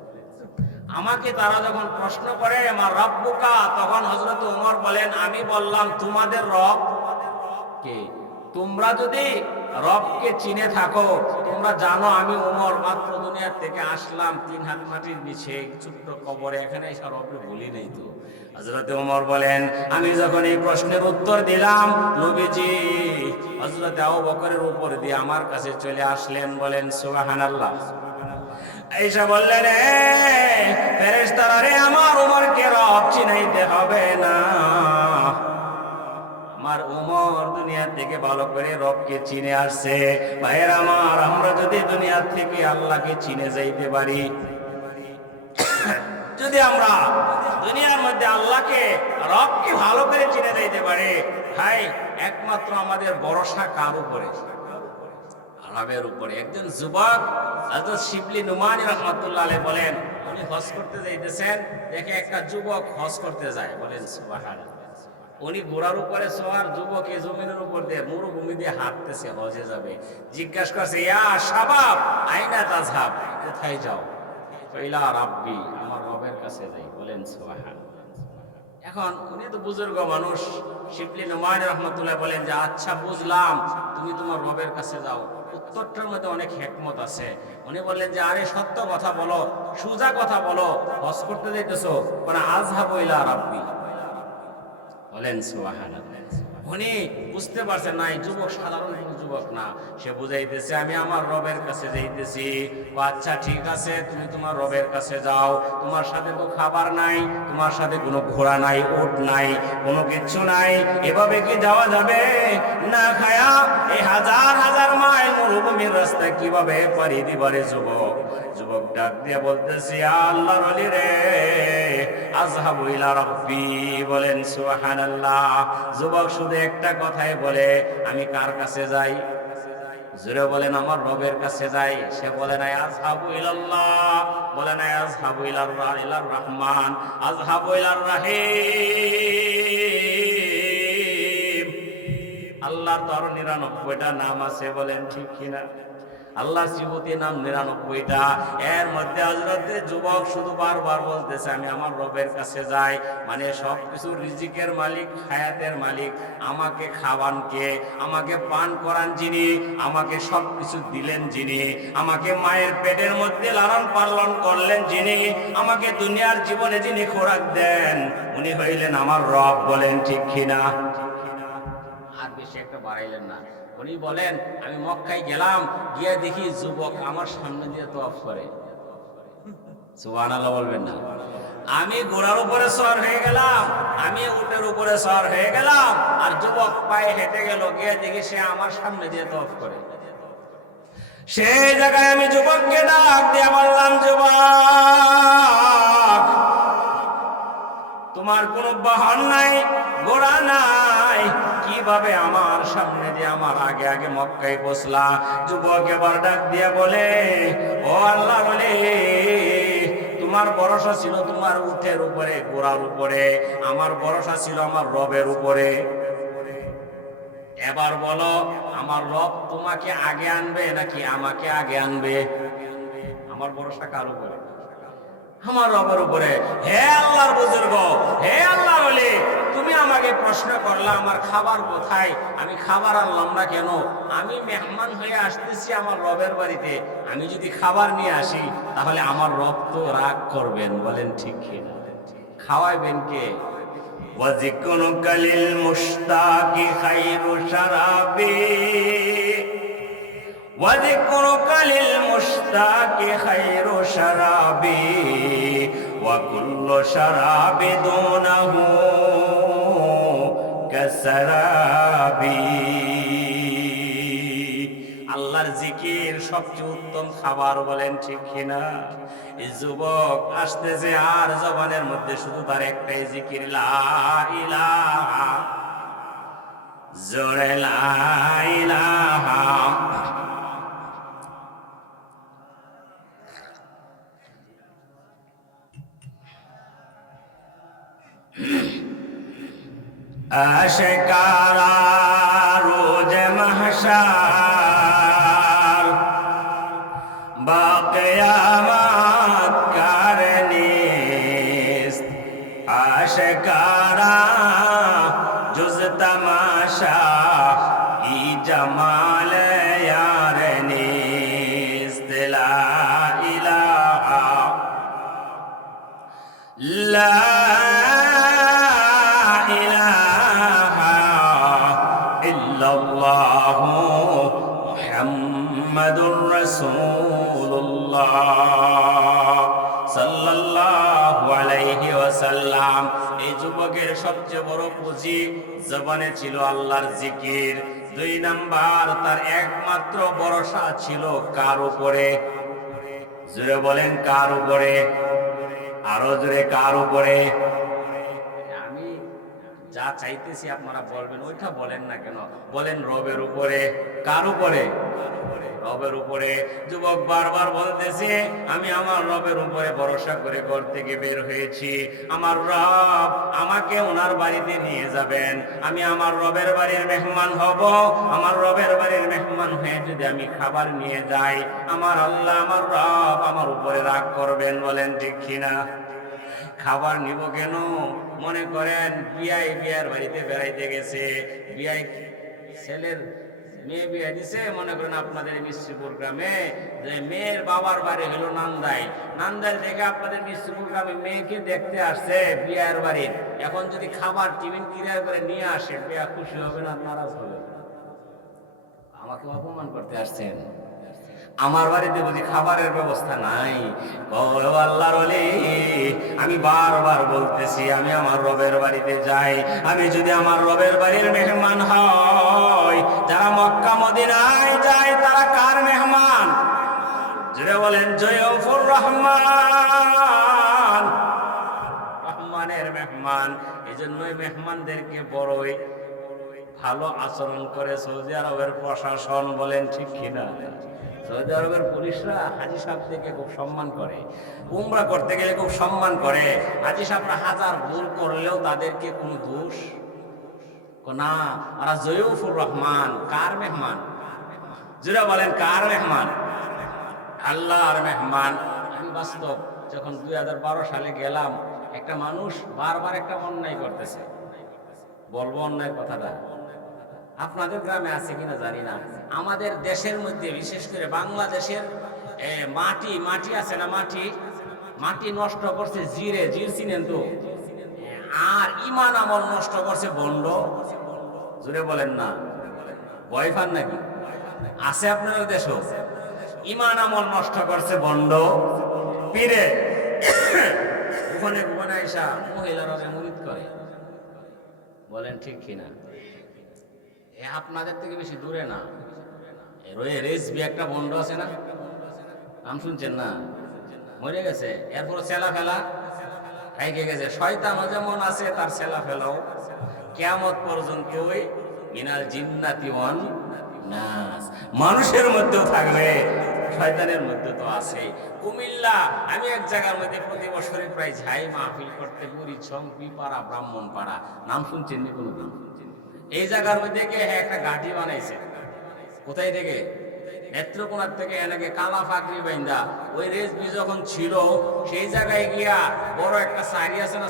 আমাকে তারা যখন প্রশ্ন করে মা রাব্বুকা, তখন হযরত ওমর বলেন, আমি বললাম তোমাদের রব কে? তোমরা যদি রবকে চিনে থাকো, তোমরা জানো আমি ওমর মাত্র দুনিয়ার থেকে আসলাম 3 হাত মাটির নিচে ছোট্ট কবরে, এখানে এসে রবকে ভুলি নাই তো। হযরত ওমর বলেন, আমি যখন এই প্রশ্নের উত্তর দিলাম, নবীজি হযরত আবু বকরের উপর দিয়ে আমার কাছে চলে আসলেন, বলেন সুবহানাল্লাহ। আয়েশা বললেন, ফেরেশতারা রে, আমার ওমরকে রব চিনাইতে হবে না, আমার ওমর দুনিয়া থেকে ভালো করে রবকে চিনে আসছে। ভাইয়ের আমার, আমরা যদি দুনিয়া থেকে আল্লাহকে চিনে যাইতে পারি, যদি আমরা দুনিয়ার মধ্যে আল্লাহকে রবকে ভালো করে চিনে যাইতে পারি, ভাই একমাত্র আমাদের ভরসা কার উপরে? আল্লাহর উপরে। একজন যুবক হযরত শিবলি নুমানি রাহমাতুল্লাহ আলাইহি বলেন, উনি হজ করতে যাইতেছেন, দেখে একটা যুবক হজ করতে যায়, বলেন সুবহানাল্লাহ। উনি ঘোড়ার উপরে সওয়ার, যুবক এই জমিনের উপর দিয়ে মরুভূমি দিয়ে হাঁটতেছে, হজে যাবে। জিজ্ঞাসা করছে, ইয়া শাবাব আইনা তাযহাব, কোথায় যাও? ইলা রাব্বি, আমার রবের কাছে যাই, বলেন সুবহানাল্লাহ। এখন উনি তো বুজুর্গ মানুষ, শিবলি নুমানি রাহমাতুল্লাহ বলেন যে আচ্ছা বুঝলাম, তুমি তোমার রবের কাছে যাও। উত্তরটার মধ্যে অনেক হিকমত আছে। উনি বললেন যে আরে সত্য কথা বলো, সুজা কথা বলো, হজ করতে যাইতেছো, মানে আযহাবু ইলা রাব্বি, বলেন সুবহানাল্লাহ। উনি বুঝতে পারছেন না এই যুবক সাধারণ কোনো যুবক না, সে বুঝাইতেছে আমি আমার রবের কাছে যাইতেছি। ও আচ্ছা ঠিক আছে, তুমি তোমার রবের কাছে যাও, তোমার সাথে তো খাবার নাই, তোমার সাথে কোনো ঘোড়া নাই, উট নাই, কোনো কিচ্ছু নাই, এভাবে কি যাওয়া যাবে? না খায়া এই হাজার হাজার মাইল মরুভূমির রাস্তা কিভাবে পাড়ি দিবারে যুবক? যুবক ডাক দিয়ে বলতেছি, আল্লাহর ওলি রে, আযহাবু ইলা রাব্বি, বলেন সুবহানাল্লাহ। যুবক শুধু একটা কথাই বলে, আমি কার কাছে যাই? জোরে বলেন, আমার রবের কাছে যাই। সে বলে না আযহাবু ইলাল্লাহ, বলে না আযহাবু ইলার রহমান, আযহাবু ইলার রাহিম। আল্লাহর তো আরো 99টা নাম আছে, বলেন ঠিক কিনা? আল্লাহ সিবতী নাম 99টা, এর মধ্যে হযরতে যুবক শুধু বারবার বলতেছে আমি আমার রবের কাছে যাই, মানে সবকিছু রিজিকের মালিক, হায়াতের মালিক, আমাকে খাওয়ান কে, আমাকে পান করান যিনি, আমাকে সবকিছু দিলেন যিনি, আমাকে মায়ের পেটের মধ্যে লালন পালন করলেন যিনি, আমাকে দুনিয়ার জীবনে যিনি খোরাক দেন, উনি হইলেন আমার রব, বলেন ঠিক কিনা? আর বেশি একটা বাড়াইলেন না। উনি বলেন আমি মক্কায় গেলাম, গিয়ে দেখি যুবক আমার সামনে দিয়ে তওয়াফ করে। সুবহানাল্লাহ বলবেন না? আমি ঘোড়ার উপরে সওয়ার হয়ে গেলাম, আমি উটের উপরে সওয়ার হয়ে গেলাম, আর যুবক পায়ে হেঁটে গেল, গিয়ে দেখি সে আমার সামনে দিয়ে তওয়াফ করে। সেই জায়গায় আমি যুবককে ডাক দিয়ে বললাম, যুবক তোমার কোনো বাহন নাই, ঘোড়া নাই, কিভাবে আমার সামনে দিয়ে আমার আগে আগে মক্কায় পৌঁছলা? যুবক এবার ডাক দিয়ে বলে, ও আল্লাহ বলে, তোমার ভরসা ছিল তোমার উটের উপরে, ঘোড়ার উপরে, আমার ভরসা ছিল আমার রবের উপরে। এবার বলো আমার রব তোমাকে আগে আনবে নাকি আমাকে আগে আনবে? আমার ভরসা কার উপরে? আমার রবের উপরে। হে আল্লাহর বুজুর্গ, হে আল্লাহর ওলি, তুমি আমাকে প্রশ্ন করলা আমার খাবার কোথায়, আমি খাবার আনলাম না কেন? আমি মেহমান হয়ে আসতেছি আমার রবের বাড়িতে, আমি যদি খাবার নিয়ে আসি তাহলে আমার রব তো রাগ করবেন, বলেন ঠিক কিনা? খাওয়াইবেন কে? ওয়াজিকুনুকা লিল মুশতাকি খায়রু শারাবি, ওয়াজিকুনুকা লিল মুশতাকি খায়রু শারাবি, ওয়া কুল্লু শারাবি দুনাহু কাসারাবি। আল্লাহর জিকির সবচেয়ে উত্তম খাবার, বলেন ঠিক কিনা? এই যুবক আসতেছে আর জবানের মধ্যে শুধু তার একটাই জিকির, লা ইলাহা, জোরে লা ইলাহা। আশকারা রোজ মাহশার বাকিয়ামত কারনিস, আশকারা জুজ তমাশা ই জমাল यार निस्त, ला इलाहा ला इलाहा इल्लल्लाह मुहम्मदुर रसूलुल्लाह সাল্লাল্লাহু আলাইহি ওয়াসাল্লাম। এই যুবকের সবচেয়ে বড় পুঁজি জবানে ছিল আল্লাহর জিকির। 2 নাম্বার, তার একমাত্র ভরসা ছিল কার উপরে? জোরে বলেন কার উপরে? আরো জোরে কার উপরে? আমি যা চাইতেছি আপনারা বলবেন, ওইটা বলেন না কেন, বলেন রবের উপরে। কার উপরে? রবের উপরে। যুবক বারবার বলতেছে আমি আমার রবের উপরে ভরসা করে ঘর থেকে বের হয়েছি, আমার রব আমাকে ওনার বাড়িতে নিয়ে যাবেন, আমি আমার রবের বাড়ির মেহমান হব। আমার রবের বাড়ির মেহমান হয়ে যদি আমি খাবার নিয়ে যাই, আমার আল্লাহ আমার রব আমার উপরে রাগ করবেন, বলেন ঠিক কিনা? খাবার নিব কেন? মনে করেন বিয়ার বাড়িতে বেড়াইতে গেছে, বিয়াই ছেলের মেয়ে বিয়ে দিছে, মনে করেন আপনাদের মিশ্রীপুর গ্রামে, যে মেয়ের বাবার বাড়ি হলো নান্দাই, নান্দাই থেকে আপনাদের মিশ্রীপুর গ্রামে মেয়েকে দেখতে আসছে বিয়ার বাড়ির। এখন যদি খাবার টিফিন ক্লিয়ার করে নিয়ে আসে, বিয়া খুশি হবে না নারাজ হবে? আমাকে অপমান করতে আসছেন, আমার বাড়িতে বুঝি খাবারের ব্যবস্থা নাই? আল্লাহর ওলি, আমি বারবার বলতেছি আমি আমার রবের বাড়িতে যাই, আমি যদি আমার রবের বাড়ির মেহমান হয়, যারা মক্কা মদিনায় যায় তারা কার মেহমান? জোরে বলেন জয়ফুর রহমান, রহমানের মেহমান। এই জন্যই মেহমানদেরকে বড়ই ভালো আচরণ করে সৌদি আরবের প্রশাসন, বলেন ঠিক কিনা? সৌদি আরবের পুলিশরা হাজি সাহেবদেরকে খুব সম্মান করে, উমরা করতে গেলে খুব সম্মান করে। হাজি সাহেবরা হাজার ভুল করলেও তাদেরকে কোনো দোষ না, ওরা জয়ফুর রহমান। কার মেহমান? যারা বলেন কার মেহমান? আল্লাহর মেহমান। আমি বাস্তব যখন 2012 সালে গেলাম, একটা মানুষ বারবার একটা অন্যায় করতেছে, বলবো অন্যায় কথাটা, আপনাদের গ্রামে আছে কিনা জানি না, আমাদের দেশের মধ্যে বিশেষ করে বাংলাদেশের মাটি আছে না, মাটি নষ্ট করছে জির চিনেন তো, আর ইমান আমল নষ্ট করছে বন্ড। জোরে বলেন না, ভয় পান নাকি? আছে আপনার দেশও? ইমান আমল নষ্ট করছে বন্ড পীরে, ওখানে ওখানে আইসা মহিলারা মুরিদ করে। বলেন ঠিক কিনা? এ আপনাদের থেকে বেশি দূরে না, রেসবি একটা বন্ড আছে না, নাম শুনছেন না? মরে গেছে, এরপর ছেলা ফেলা খাইকে গেছে। শয়তানও যেমন আছে তার ছেলা ফেলাও কিয়ামত পর্যন্ত ওই মিনাল জিন্নাতি ওয়ান নাস, মানুষের মধ্যেও থাকবে, শয়তানের মধ্যে তো আছে। কুমিল্লা, আমি এক জায়গার মধ্যে প্রতি বছরই প্রায় যাই মাহফিল করতে, বুড়িছং, পিপাড়া, ব্রাহ্মণপাড়া, নাম শুনছেন নি কোনোদিন? এই জায়গার মধ্যে গিয়ে একটা ঘাঁটি বানাইছে। কোথায় থেকে? নেত্রকোনার থেকে এনেকে কালা ফাকরি বাইন্দা ওই রেসবি যখন ছিল সেই জায়গায় গিয়া বড় একটা সারি আছে না,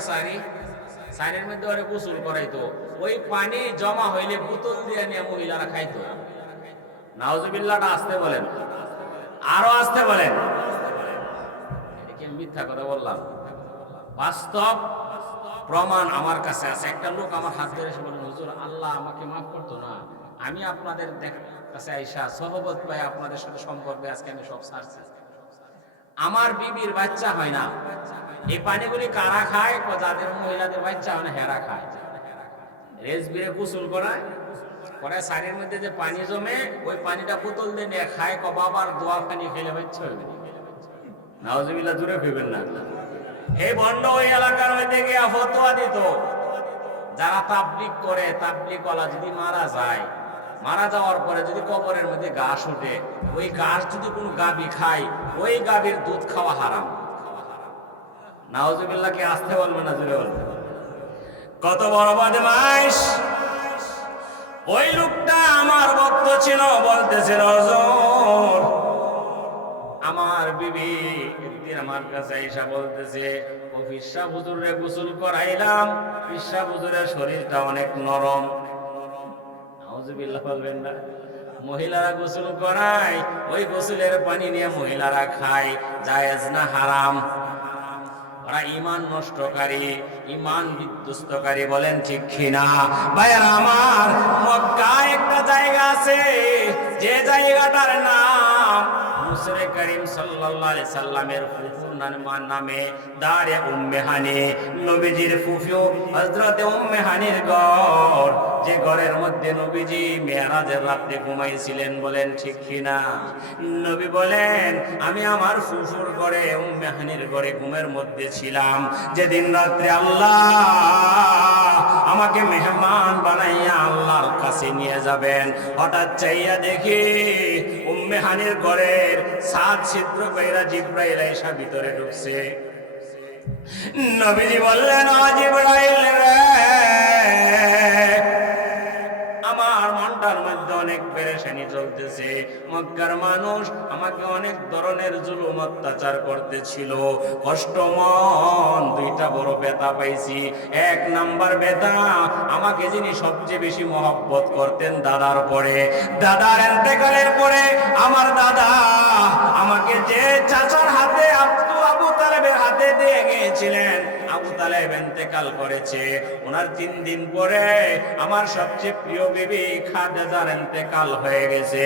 সারির মধ্যে ওরে গোসল করাইতো। ওই পানি জমা হইলে বোতল দিয়ে নিয়ে মহিলারা খাইতো। নাউজুবিল্লাহটা আসতে বলেন, আরো আসতে বলেন। এটা মিথ্যা কথা বললাম? বাস্তব প্রমাণ আমার কাছে আছে। একটা লোক আমার হাত ধরে এসে বলেন, হুজুর আল্লাহ আমাকে মাফ করতো না, আমি আপনাদের কাছে আইসা সহবত পাই, আপনাদের সাথে সম্পর্কে আজকে আমি সব ছাড়ছি। আমার বিবির বাচ্চা হয় না, এই পানিগুলি কারা খায়? যাদের মহিলাদের বাচ্চা হয় না হেরা খায়। রেসবিরে গোসল করায়, পরে শাড়ির মধ্যে যে পানি জমে ওই পানিটা বোতল দিয়ে নিয়ে খায়। বাবার দোয়া পানি খেলে হচ্ছে নাউজুবিল্লাহ, জুড়ে ফিরবেন না। এই ভণ্ড ওই এলাকার মধ্যে গিয়া ফতোয়া দিত, যারা তাবলিগ করে, তাবলিগওয়ালা যদি মারা যায়, মারা যাওয়ার পরে যদি কবরের মধ্যে ঘাস ওঠে, ওই ঘাস যদি কোনো গাভী খায়, ওই গাভীর দুধ খাওয়া হারাম। নাউজুবিল্লাহ কে আসতে বলবে না, জুড়ে বলবে? কত বড় বদমাইশ! ওই লোকটা আমার ভক্ত ছিল, বলতেছিল হুজুর আমার বিবি একদিন আমার কাছে এসে বলতেছে, ও পিসা হুজুরে গোসল করাইলাম, পিসা হুজুরের শরীরটা অনেক নরম। নাউজুবিল্লাহ বলবেন না? মহিলারা গোসল করায়, ওই গোসলের পানি নিয়ে মহিলারা খায়, জায়েজ না হারাম? ওরা ইমান নষ্টকারী, ইমান বিধ্বস্তকারী, বলেন ঠিক কিনা? ভাইয়ারা আমার, মক্কায় একটা জায়গা আছে, যে জায়গাটার নাম রাসূল করিম সাল্লাল্লাহু আলাইহি সাল্লামের ফুফুর নামে দারে উম্মে হানি, নবীজির ফুফু হযরতে উম্মে হানির ঘর, যে ঘরের মধ্যে নবীজি মেরাজের রাতে ঘুমাইছিলেন। বলেন ঠিক কিনা? নবী বলেন, আমি আমার ফুফুর ঘরে, উম্মে হানির ঘরে ঘুমের মধ্যে ছিলাম, যেদিন রাত্রে আল্লাহ আমাকে মেহমান বানাইয়া আল্লাহর কাছে নিয়ে যাবেন। হঠাৎ চাইয়া দেখি উম্মে হানির ঘরের সাত ছিদ্র কইরা জিবরাইল আয়েশা ভিতরে ঢুকছে। নবীজি বললেন, ও জিবরাইল রে, আমার মনটার মধ্যে অনেক পেরেশানি চলতেছে। মক্কার মানুষ আমাকে অনেক ধরনের জুলুম অত্যাচার করতেছিল, কষ্ট মন দুইটা বড় ব্যথা পাইছি। এক নাম্বার ব্যথা, আমাকে যিনি সবচেয়ে বেশি মহব্বত করতেন দাদার পরে, দাদার ইন্তেকালের পরে আমার দাদা আমাকে যে চাচার হাতে আবু তালেবের হাতে দিয়ে গিয়েছিলেন, আবু তালেব ইন্তেকাল করেছে, ওনার 3 দিন পরে আমার সবচেয়ে প্রিয় বিবি খাদিজার ইন্তেকাল হয়ে গেছে।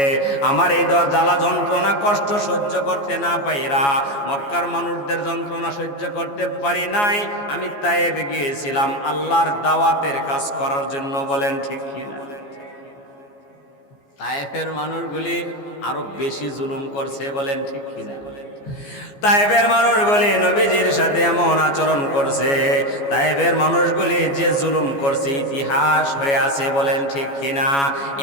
আমার এই জ্বালা যন্ত্রণা কষ্ট সহ্য করতে না পাইরা, মক্কার মানুষদের যন্ত্রণা সহ্য করতে পারি নাই, আমি তায়েবে গিয়েছিলাম আল্লাহর দাওয়াতের কাজ করার জন্য। বলেন ঠিক কিনা? তায়েফের মানুষগুলি আরো বেশি জুলুম করছে। বলেন ঠিক কিনা? তায়েফের মানুষগুলি নবীজির সাথে এমন আচরণ করছে, তায়েফের মানুষগুলি যে জুলুম করছে ইতিহাস হয়ে আছে। বলেন ঠিক কিনা?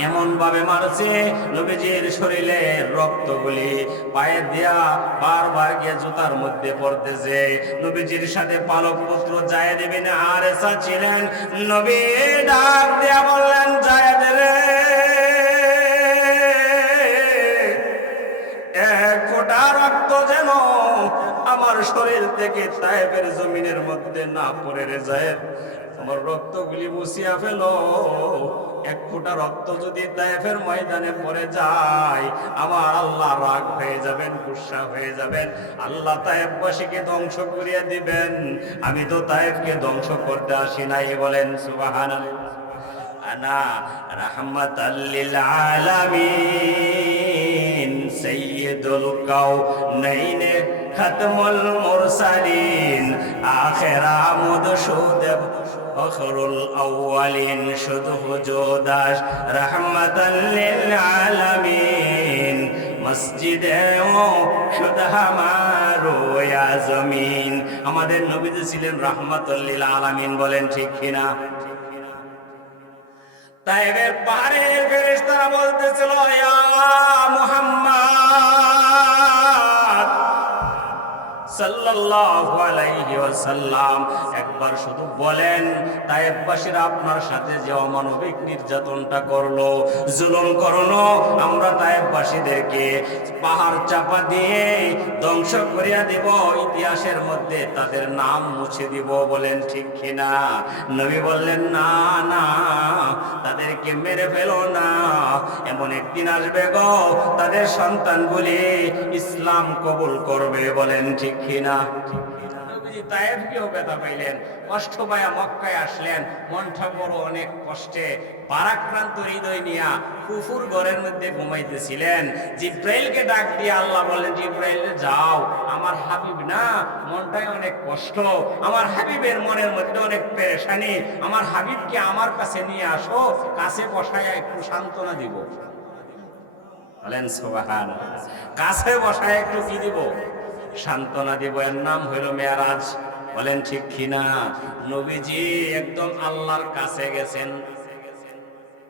এমন ভাবে মারছে, নবীজির শরীরের রক্তগুলি পায়ে দিয়া বারবার গিয়ে জুতার মধ্যে পড়তেছে। নবীজির সাথে পালক পুত্র যায়েদ ইবনে হারেসা ছিলেন। নবী ডাক দিয়া বললেন, যায়েদ রে, এক ফোঁটা রক্ত যেন আমার শরীর থেকে তায়েফের জমিনের মধ্যে না পড়ে রে যায়েদ, আমার রক্তগুলি মুছিয়া ফেলো। এক ফোঁটা রক্ত যদি তায়েফের ময়দানে পড়ে যায়, আমার আল্লাহ রাগ হয়ে যাবেন, গুসা হয়ে যাবেন, আল্লাহ তায়েফবাসীকে ধ্বংস করিয়া দিবেন। আমি তো তায়েফকে ধ্বংস করতে আসি নাই। বলেন সুবহানাল্লাহ। আনা রাহমাতাল লিল আলামিন সাইয়্যিদুল কাউনাইন খাতমুল মুরসালিন আখিরা মুদশুদ ফখরুল আউয়ালিন শুধু হুজুদাস রাহমাতাল লিল আলামিন মসজিদে ও শুধু হামারো ইয়া জমিন। আমাদের নবী ছিলেন রাহমাতুল লিল আলামিন, বলেন ঠিক কিনা? তাইবের পাহাড়ের ফেরেশতারা বলতেছিল, ইয়া মুহাম্মদ সাল্লাল্লাহু আলাইহি ওয়াসাল্লাম, একবার শুধু বলেন তায়েববাসীরা আপনার সাথে যে অমানবিক নির্যাতনটা করলো, জুলুম করলো, আমরা তায়েববাসীদেরকে পাহাড় চাপা দিয়ে ধ্বংস করিয়া দিব, ইতিহাসের মধ্যে তাদের নাম মুছে দিব, বলেন ঠিক কিনা? নবী বললেন, না না, তাদেরকে মেরে ফেলো না, এমন একদিন আসবে গো তাদের সন্তানগুলি ইসলাম কবুল করবে, বলেন ঠিক কিনা? নবীজি তায়েফকেও ব্যথা পাইলেন, কষ্ট পায়া মক্কায় আসলেন, মনটা বড় অনেক কষ্টে পারাক্রান্ত হৃদয় নিয়া কুফুর ঘরের মধ্যে ঘুমাইতেছিলেন। জিব্রাইলকে ডাক দিয়ে আল্লাহ বলেন, জিব্রাইল যাও, আমার হাবিব না, মনটাই অনেক কষ্ট, আমার হাবিবের মনের মধ্যে অনেক পেরেশানি, আমার হাবিবকে আমার কাছে নিয়ে আসো, কাছে বসায় একটু সান্ত্বনা দিব। বলেন সুবহানাল্লাহ। কাছে বসায় একটু কি দিব? সান্ত্বনা দিব। এর নাম হইল মেরাজ, বলেন ঠিক কিনা? নবীজি একদম আল্লাহর কাছে গেছেন।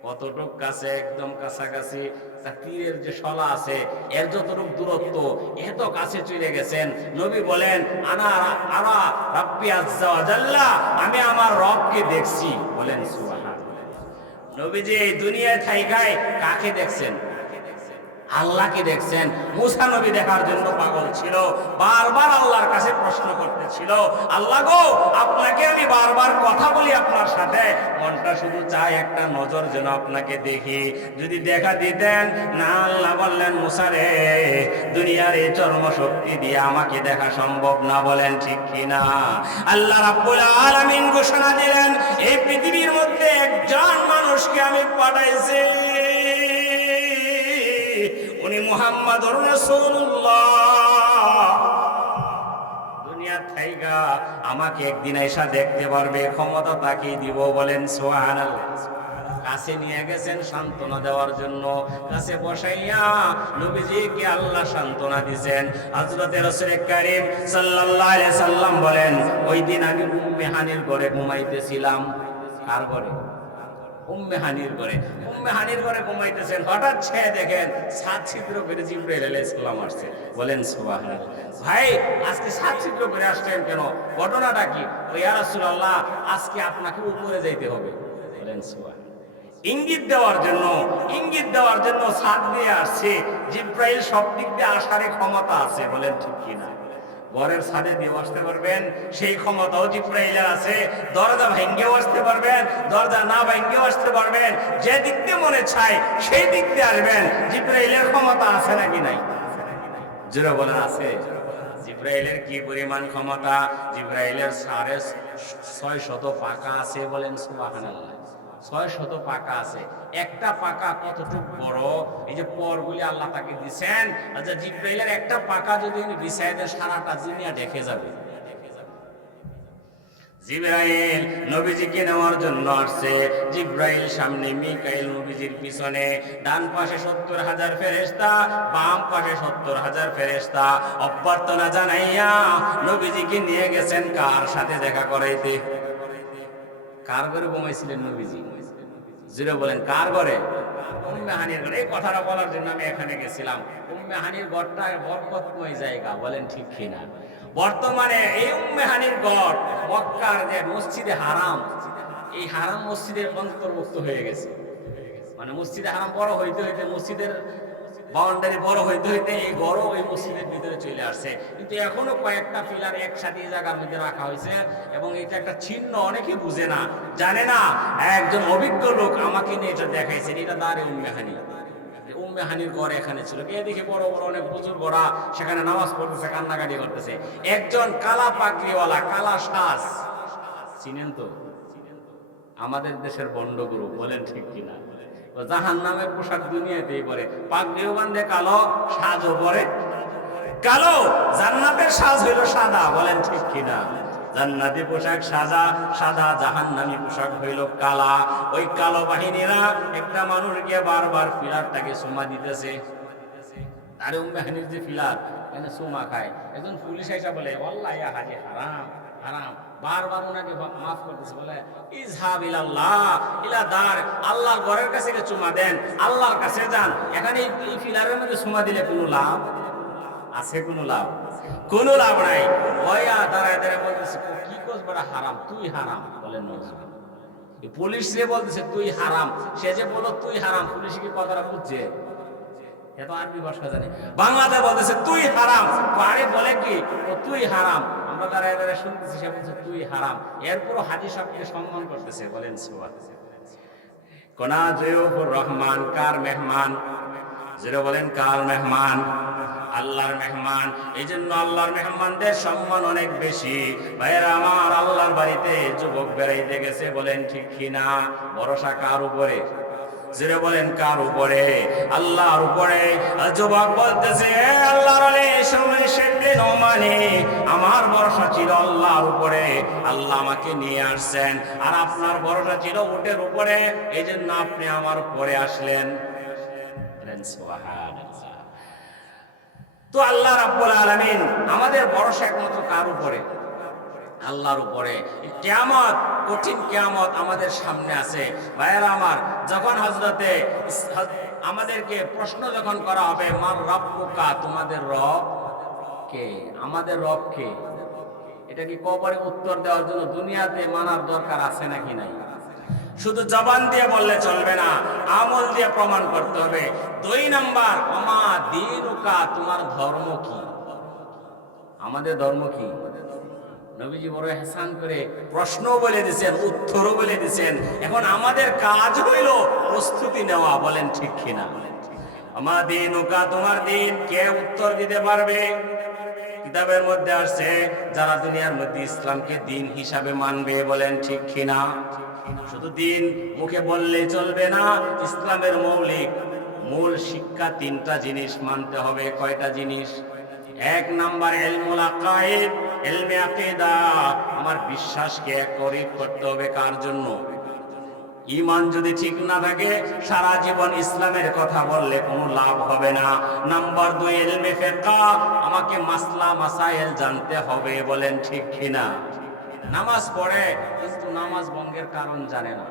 কতটুক কাছে? একদম কাছাকাছি তীরের যে শলা আছে এর যতটুক দূরত্ব, এত কাছে চলে গেছেন। নবী বলেন, আনা আরা রাব্বি আজ্জা ওয়া জাল্লা, আমি আমার রবকে দেখছি, বলেন সুবহানাল্লাহ। নবীজি এই দুনিয়ায় থাইকায় কাকে দেখছেন? আল্লাহকে দেখছেন। মুসা নবী দেখার জন্য পাগল ছিল, বারবার আল্লাহর কাছে প্রশ্ন করতেছিল, আল্লাহ গো, আপনাকে আমি বারবার কথা বলি আপনার সাথে, মনটা শুধু চায় একটা নজর যেন আপনাকে দেখি, যদি দেখা দিতেন না। আল্লাহ বললেন, মুসা রে, দুনিয়ার এই চর্ম শক্তি দিয়ে আমাকে দেখা সম্ভব না, বলেন ঠিক কিনা? আল্লাহ রাব্বুল আলামিন ঘোষণা দিলেন, এই পৃথিবীর মধ্যে একজন মানুষকে আমি পাঠাইছি, উনি মুহাম্মাদুর রাসূলুল্লাহ। দুনিয়া থাইগা আমাকে একদিন এসে দেখতে পারবে, ক্ষমতা তাকেই দিব, বলেন সুবহানাল্লাহ। কাছে নিয়ে গেছেন সান্ত্বনা দেওয়ার জন্য, কাছে বসাইয়া নবীজিকে আল্লাহ সান্ত্বনা দিয়েছেন। হযরত রাসূল কারীম সাল্লাল্লাহু আলাইহি সাল্লাম বলেন, ওই দিন আমি উম্মে হানির ঘরে ঘুমাইতেছিলাম। কার ঘরে? উম্মে হানির ঘরে। উম্মে হানির ঘরে ঘুমাইতেছেন, হঠাৎ ছেয়ে দেখেন সাত ছিদ্র করে জিবরাইল আলাইহিস সালাম আসছে, বলেন সুবহানাল্লাহ। ভাই, আজকে সাত ছিদ্র করে আসলেন কেন? ঘটনাটা কি? ও ইয়া রাসূলুল্লাহ, আজকে আপনাকে উপরে যাইতে হবে, বলেন সুবহানাল্লাহ। ইঙ্গিত দেওয়ার জন্য সাত দিয়ে আসছে। জিবরাইল সব দিক দিয়ে আসার ক্ষমতা আছে, বলেন ঠিক কিনা? ঘরের ছাদে দিয়ে আসতে পারবেন, সেই ক্ষমতাও জিবরাইলের আছে। দরজা ভেঙ্গেও আসতে পারবেন, দরজা না ভেঙ্গেও আসতে পারবেন, যে দিক দিয়ে মনে চায় সেই দিক দিয়ে আসবেন। জিবরাইলের ক্ষমতা আছে নাকি নাই? জোরে বলেন, আছে। জিবরাইলের কি পরিমাণ ক্ষমতা? জিবরাইলের 650 পাকা আছে, বলেন সুবহানাল্লাহ। 600 পাকা আছে। একটা পাকা কতটুক বড়? এই যে পরগুলি আল্লাহ তাকে দিচ্ছেন, আচ্ছা জিবরাইলের একটা পাকা যদি বিছায় দেয়, সারাটা দুনিয়া ঢেকে যাবে। জিবরাইল নবীজিকে নেওয়ার জন্য আসছে। জিবরাইল সামনে, মিকাইল নবীজির পিছনে। ডান পাশে 70,000 ফেরেশতা, বাম পাশে 70,000 ফেরেশতা। অভ্যর্থনা জানাইয়া নবীজিকে নিয়ে গেছেন কার সাথে দেখা করাইতে? কার ঘরে ঘুমাইছিলেন নবীজি? জুড়ে বলেন, কার ঘরে? উম্মে হানির ঘরে। এই কথাটা বলার জন্য আমি এখানে গেছিলাম। উম্মে হানির ঘরটা বরকতময় জায়গা, বলেন ঠিক কিনা? বর্তমানে এই উম্মে হানির ঘর মক্কার যে মসজিদে হারাম, এই হারাম মসজিদের অন্তর্ভুক্ত হয়ে গেছে। মানে মসজিদে হারাম বড় হইতে হইতে, মসজিদের বাউন্ডারি বড় হইতে হইতে এই ঘরও ওই মসজিদের ভিতরে চলে আসছে। কিন্তু এখনো কয়েকটা পিলার একসাথে এই জায়গার মধ্যে রাখা হয়েছে, এবং এটা একটা চিহ্ন। অনেকে বুঝে না, জানে না। একজন অভিজ্ঞ লোক আমাকে নিয়ে এটা দেখাইছেন, এটা দাঁড়ে উম্মে হানি। উম্মে হানির ঘর এখানে ছিল। এদিকে বড় বড় অনেক বুজুর্গরা সেখানে নামাজ পড়তেছে, কান্নাকাটি করতেছে। একজন কালা পাগড়িওয়ালা, কালা শ্বাস, চিনেন তো? আমাদের দেশের বন্ডগুরু, বলেন ঠিক কিনা? জাহান্নামের পোশাক দুনিয়াতেই পরে, পাগড়িও বান্ধে কালো, সাজও পরে কালো, জান্নাতের সাজ হইল সাদা, বলেন ঠিক কিনা? জান্নাতি পোশাক সাদা সাদা, জাহান্নামী পোশাক হইল কালা। ওই কালো বাহিনীরা একটা মানুষকে বারবার ফিলারটাকে চুমা দিতেছে। আরে উম্মেহানির যে ফিলার এনে চুমা খায়, একজন পুলিশ এসে বলে আল্লাহ ইয়া হাজি হারাম হারাম, বারবার ওনাকে মাফ করতেছে, বলে ইজহাব ইলাল্লাহ ইলা দার, আল্লাহর ঘরের কাছে গিয়ে চুমা দেন, আল্লাহর কাছে যান। এখানে এই ফিলারের মধ্যে চুমা দিলে কোনো লাভ আছে? কোনো লাভ, কোনো লাভ নাই। ওয়া দাঁড়ায় দাঁড়ায় বলতেছে কি কোস বড় হারাম, তুই হারাম, বলেন নজরুল। পুলিশ যে বলতেছে তুই হারাম, সে যে বলো তুই হারাম, পুলিশ কি কথাটা বুঝছে? এত আরবি ভাষা জানে, বাংলাতে বলতেছে তুই হারাম, আরে বলে কি ও তুই হারাম, আমরা দাঁড়ায় দাঁড়ায় শুনতেছি, সে বলছে তুই হারাম, এরপরও হাজি সাহেবকে সম্মান করতেছে, বলেন সুবহানাল্লাহ। কোনা জয়ুফুর রহমান কার মেহমান? যেটা বলেন কার মেহমান? আল্লাহর মেহমান। এই জন্য আল্লাহর মেহমানদের সম্মান অনেক বেশি। ভাইয়েরা আমার, আল্লাহর বাড়িতে যুবক বেড়াইতে গেছে, বলেন ঠিক কিনা? ভরসা কার উপরে? যেটা বলেন কার উপরে? আল্লাহর উপরে। যুবক বলতেছে আল্লাহর মানে আমার ভরসা ছিল আল্লাহর উপরে, আল্লাহ আমাকে নিয়ে আসছেন, আর আপনার ভরসা ছিল উটের উপরে, এই জন্য আপনি আমার উপরে আসলেন। তো আল্লাহ রাব্বুল আলামিন আমাদের ভরসা একমাত্র কার উপরে? আল্লাহর উপরে। কিয়ামত, কঠিন কিয়ামত আমাদের সামনে আছে। ভাইয়েরা আমার, যখন হযরতে আমাদেরকে প্রশ্ন যখন করা হবে, মার রাব্বুকা, তোমাদের রব কে? আমাদের রব কে? এটা কি কবরে উত্তর দেওয়ার জন্য দুনিয়াতে মানার দরকার আছে নাকি নাই? শুধু জবান দিয়ে বললে চলবে না, আমল দিয়ে প্রমাণ করতে হবে। 2 নাম্বার, ওমা দীনুকা, তোমার ধর্ম কি? আমাদের ধর্ম কি? নবীজি বড় ইহসান করে প্রশ্ন বলে দিয়েছেন, উত্তরও বলে দিয়েছেন। এখন আমাদের কাজ হইল প্রস্তুতি নেওয়া, বলেন ঠিক কিনা? ওমা দীনুকা, তোমার দিন কে উত্তর দিতে পারবে? কিতাবের মধ্যে আসছে যারা দুনিয়ার মধ্যে ইসলামকে দিন হিসাবে মানবে, বলেন ঠিক কিনা? শুধু দিন মুখে বললে চলবে না, ইসলামের মৌলিক মূল শিক্ষা 3টা জিনিস মানতে হবে। কয়টা জিনিস? 1 নাম্বার ইলমুল আকায়েদ, ইলমে আকীদা, আমার বিশ্বাসকে একরিক করতে হবে। কার জন্য? ঈমান যদি ঠিক না থাকে সারা জীবন ইসলামের কথা বললে কোনো লাভ হবে না। নাম্বার 2 ইলমে ফিকহ, আমাকে মাসলা মাসাইল জানতে হবে, বলেন ঠিক কিনা? নামাজ পড়ে কিন্তু নামাজ ভঙ্গের কারণ জানে না।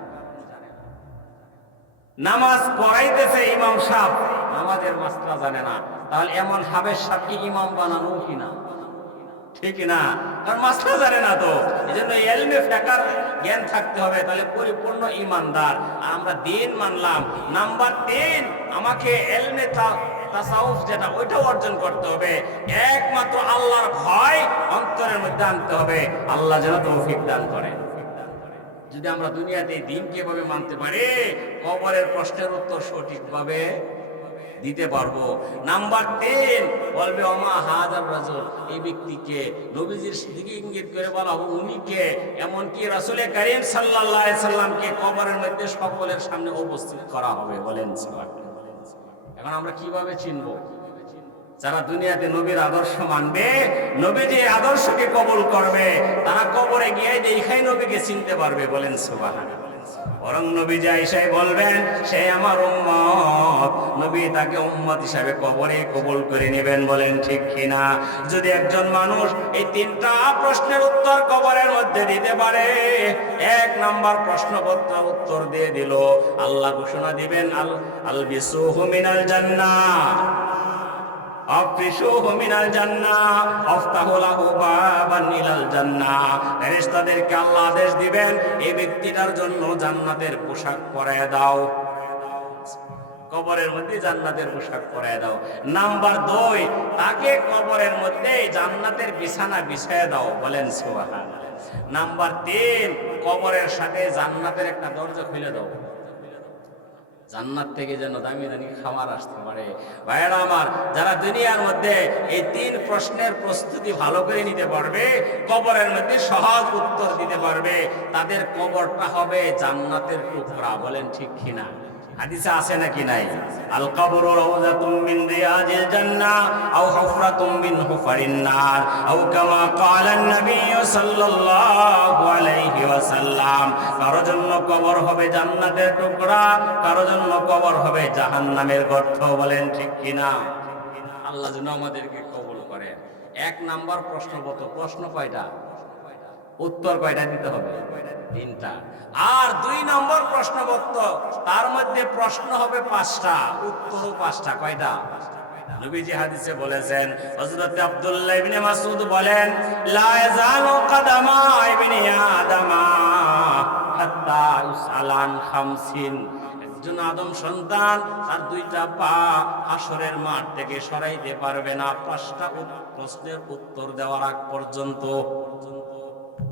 নামাজ পড়াইতেছে ইমাম সাহেব, নামাজের মাসলা জানে না। তাহলে এমন হাবেশ সাহেবকে ইমাম বানানো কিনা? ঠিক না? কারণ মাসলা জানে না। তো এই জন্য ইলমে ফিকহের জ্ঞান থাকতে হবে, তাহলে পরিপূর্ণ ইমানদার। আর আমরা দিন মানলাম। নাম্বার 3, আমাকে ইলমে তাসাউফ যেটা, ওইটা অর্জন করতে হবে। একমাত্র আল্লাহর ভয় অন্তরের মধ্যে আনতে হবে। আল্লাহ যেন তৌফিক দান করেন। যদি আমরা দুনিয়াতে দিন কিভাবে মানতে পারি, কবরের প্রশ্নের উত্তর সঠিকভাবে দিতে পারবো। নাম্বার 3 বলবে ওমা হাজার রাজুল, এই ব্যক্তিকে নবীজির দিকে ইঙ্গিত করে বলা হবে উনি কে? এমনকি রাসূল করিম সাল্লাল্লাহু আলাইহি সাল্লামকে কবরের মধ্যে সকলের সামনে উপস্থিত করা হবে, বলেন সুবহানাল্লাহ। এখন আমরা কিভাবে চিনবো? যারা দুনিয়াতে নবীর আদর্শ মানবে, নবীজির আদর্শকে কবুল করবে, তারা কবরে গিয়ে দেখাই নবীকে চিনতে পারবে, বলেন সুবহানাল্লাহ। বরং নবীজি আয়েশাই বলবেন সে আমার উম্মত, নবী তাকে উম্মত হিসাবে কবরে কবুল করে নেবেন, বলেন ঠিক কিনা? যদি একজন মানুষ এই 3টা প্রশ্নের উত্তর কবরের মধ্যে দিতে পারে, 1 নাম্বার প্রশ্নপত্র উত্তর দিয়ে দিল, আল্লাহ ঘোষণা দিবেন আলবিসুহু মিনাল জান্নাহ, আফরিশুহু মিনাল জান্নাহ, আফতাহু লাহু বাবান ইলাল জান্নাহ। ফেরেশতাদেরকে আল্লাহ আদেশ দিবেন এই ব্যক্তিটার জন্য জান্নাতের পোশাক পরায় দাও, কবরের মধ্যে জান্নাতের পোশাক পরায় দাও। নাম্বার 2, তাকে কবরের মধ্যে জান্নাতের বিছানা বিছায় দাও, বলেন সুবহানাল্লাহ। নাম্বার 3, কবরের সাথে জান্নাতের একটা দরজা খুলে দাও। জান্নাত থেকে যেন দামি দামি খাবার আসতে পারে। ভাইয়েরা আমার, যারা দুনিয়ার মধ্যে এই 3 প্রশ্নের প্রস্তুতি ভালো করে নিতে পারবে, কবরের মধ্যে সহজ উত্তর দিতে পারবে, তাদের কবরটা হবে জান্নাতের টুকরা। বলেন ঠিক কিনা? হাদিসে আছে নাকি নাই? আল কবরু রাউযাতুম মিন রিয়াজিল জান্নাহ আও হুফরাতুম মিন হুফারিন নার আও কামা ক্বালা নবী সাল্লাল্লাহু আলাইহি ওয়াসাল্লাম। কারো জন্য কবর হবে জান্নাতের টুকরা, কারো জন্য কবর হবে জাহান্নামের গর্ত। বলেন ঠিক কিনা? আল্লাহ যেন আমাদেরকে কবুল করেন। 1 নাম্বার প্রশ্নগত প্রশ্ন কয়টা? উত্তর কয়টা দিতে হবে? 3টা। আর 2 নম্বর প্রশ্নপত্র, তার মধ্যে প্রশ্ন হবে 5টা, উত্তরও 5টা। কয়টা? নবীজি হাদিসে বলেছেন, হযরত আব্দুল্লাহ ইবনে মাসউদ বলেন, লা ইয়াজালু কাদামা ইবনি আদামা হাত্তা ইউসআলান 50। একজন আদম সন্তান তার 2টা পা হাসরের মাঠ থেকে সরাইতে পারবে না 5টা প্রশ্নের উত্তর দেওয়ার আগ পর্যন্ত।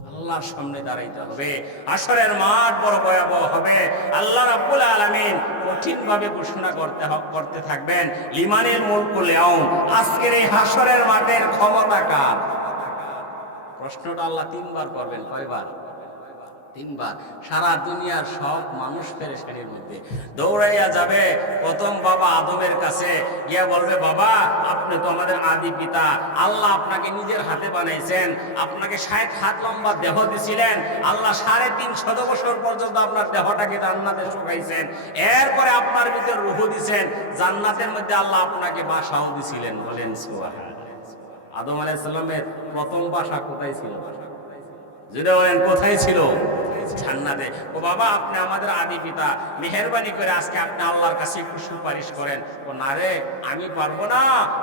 আল্লাহর সামনে দাঁড়াইতে হবে। হাসরের মাঠ বড় ভয়াবহ হবে। আল্লাহ রাব্বুল আলামিন কঠিন ভাবে ঘোষণা করতে থাকবেন, লিমানিল মুলকুল ইয়াউম, আজকের এই হাসরের মাঠের ক্ষমতা কার? প্রশ্নটা আল্লাহ 3 বার করবেন। কয়বার? 3 বার। সারা দুনিয়ার সব মানুষ পেরেশানির মধ্যে দৌড়াইয়া যাবে। প্রথম বাবা আদমের কাছে গিয়া বলবে, বাবা আপনি তো আমাদের আদি পিতা, আল্লাহ আপনাকে নিজের হাতে বানাইছেন, আপনাকে 60 হাত লম্বা দেহ দিছিলেন, আল্লাহ 350 বছর পর্যন্ত আপনার দেহটাকে জান্নাতে শুকাইছেন, এরপরে আপনার ভিতর রূহ দিছেন, জান্নাতের মধ্যে আল্লাহ আপনাকে বাসাও দিছিলেন। বলেন সুবহানাল্লাহ। আদম আলাইহিস সালামের প্রথম বাসা কোথায় ছিল? যদি বলেন কোথায় ছিল? জান্নাতে। ও বাবা আপনি আমাদের আদি পিতা, মেহেরবানি করে আজকে আপনি আল্লাহর কাছে একটু সুপারিশ করেন। ও না রে, আমি পারবো না,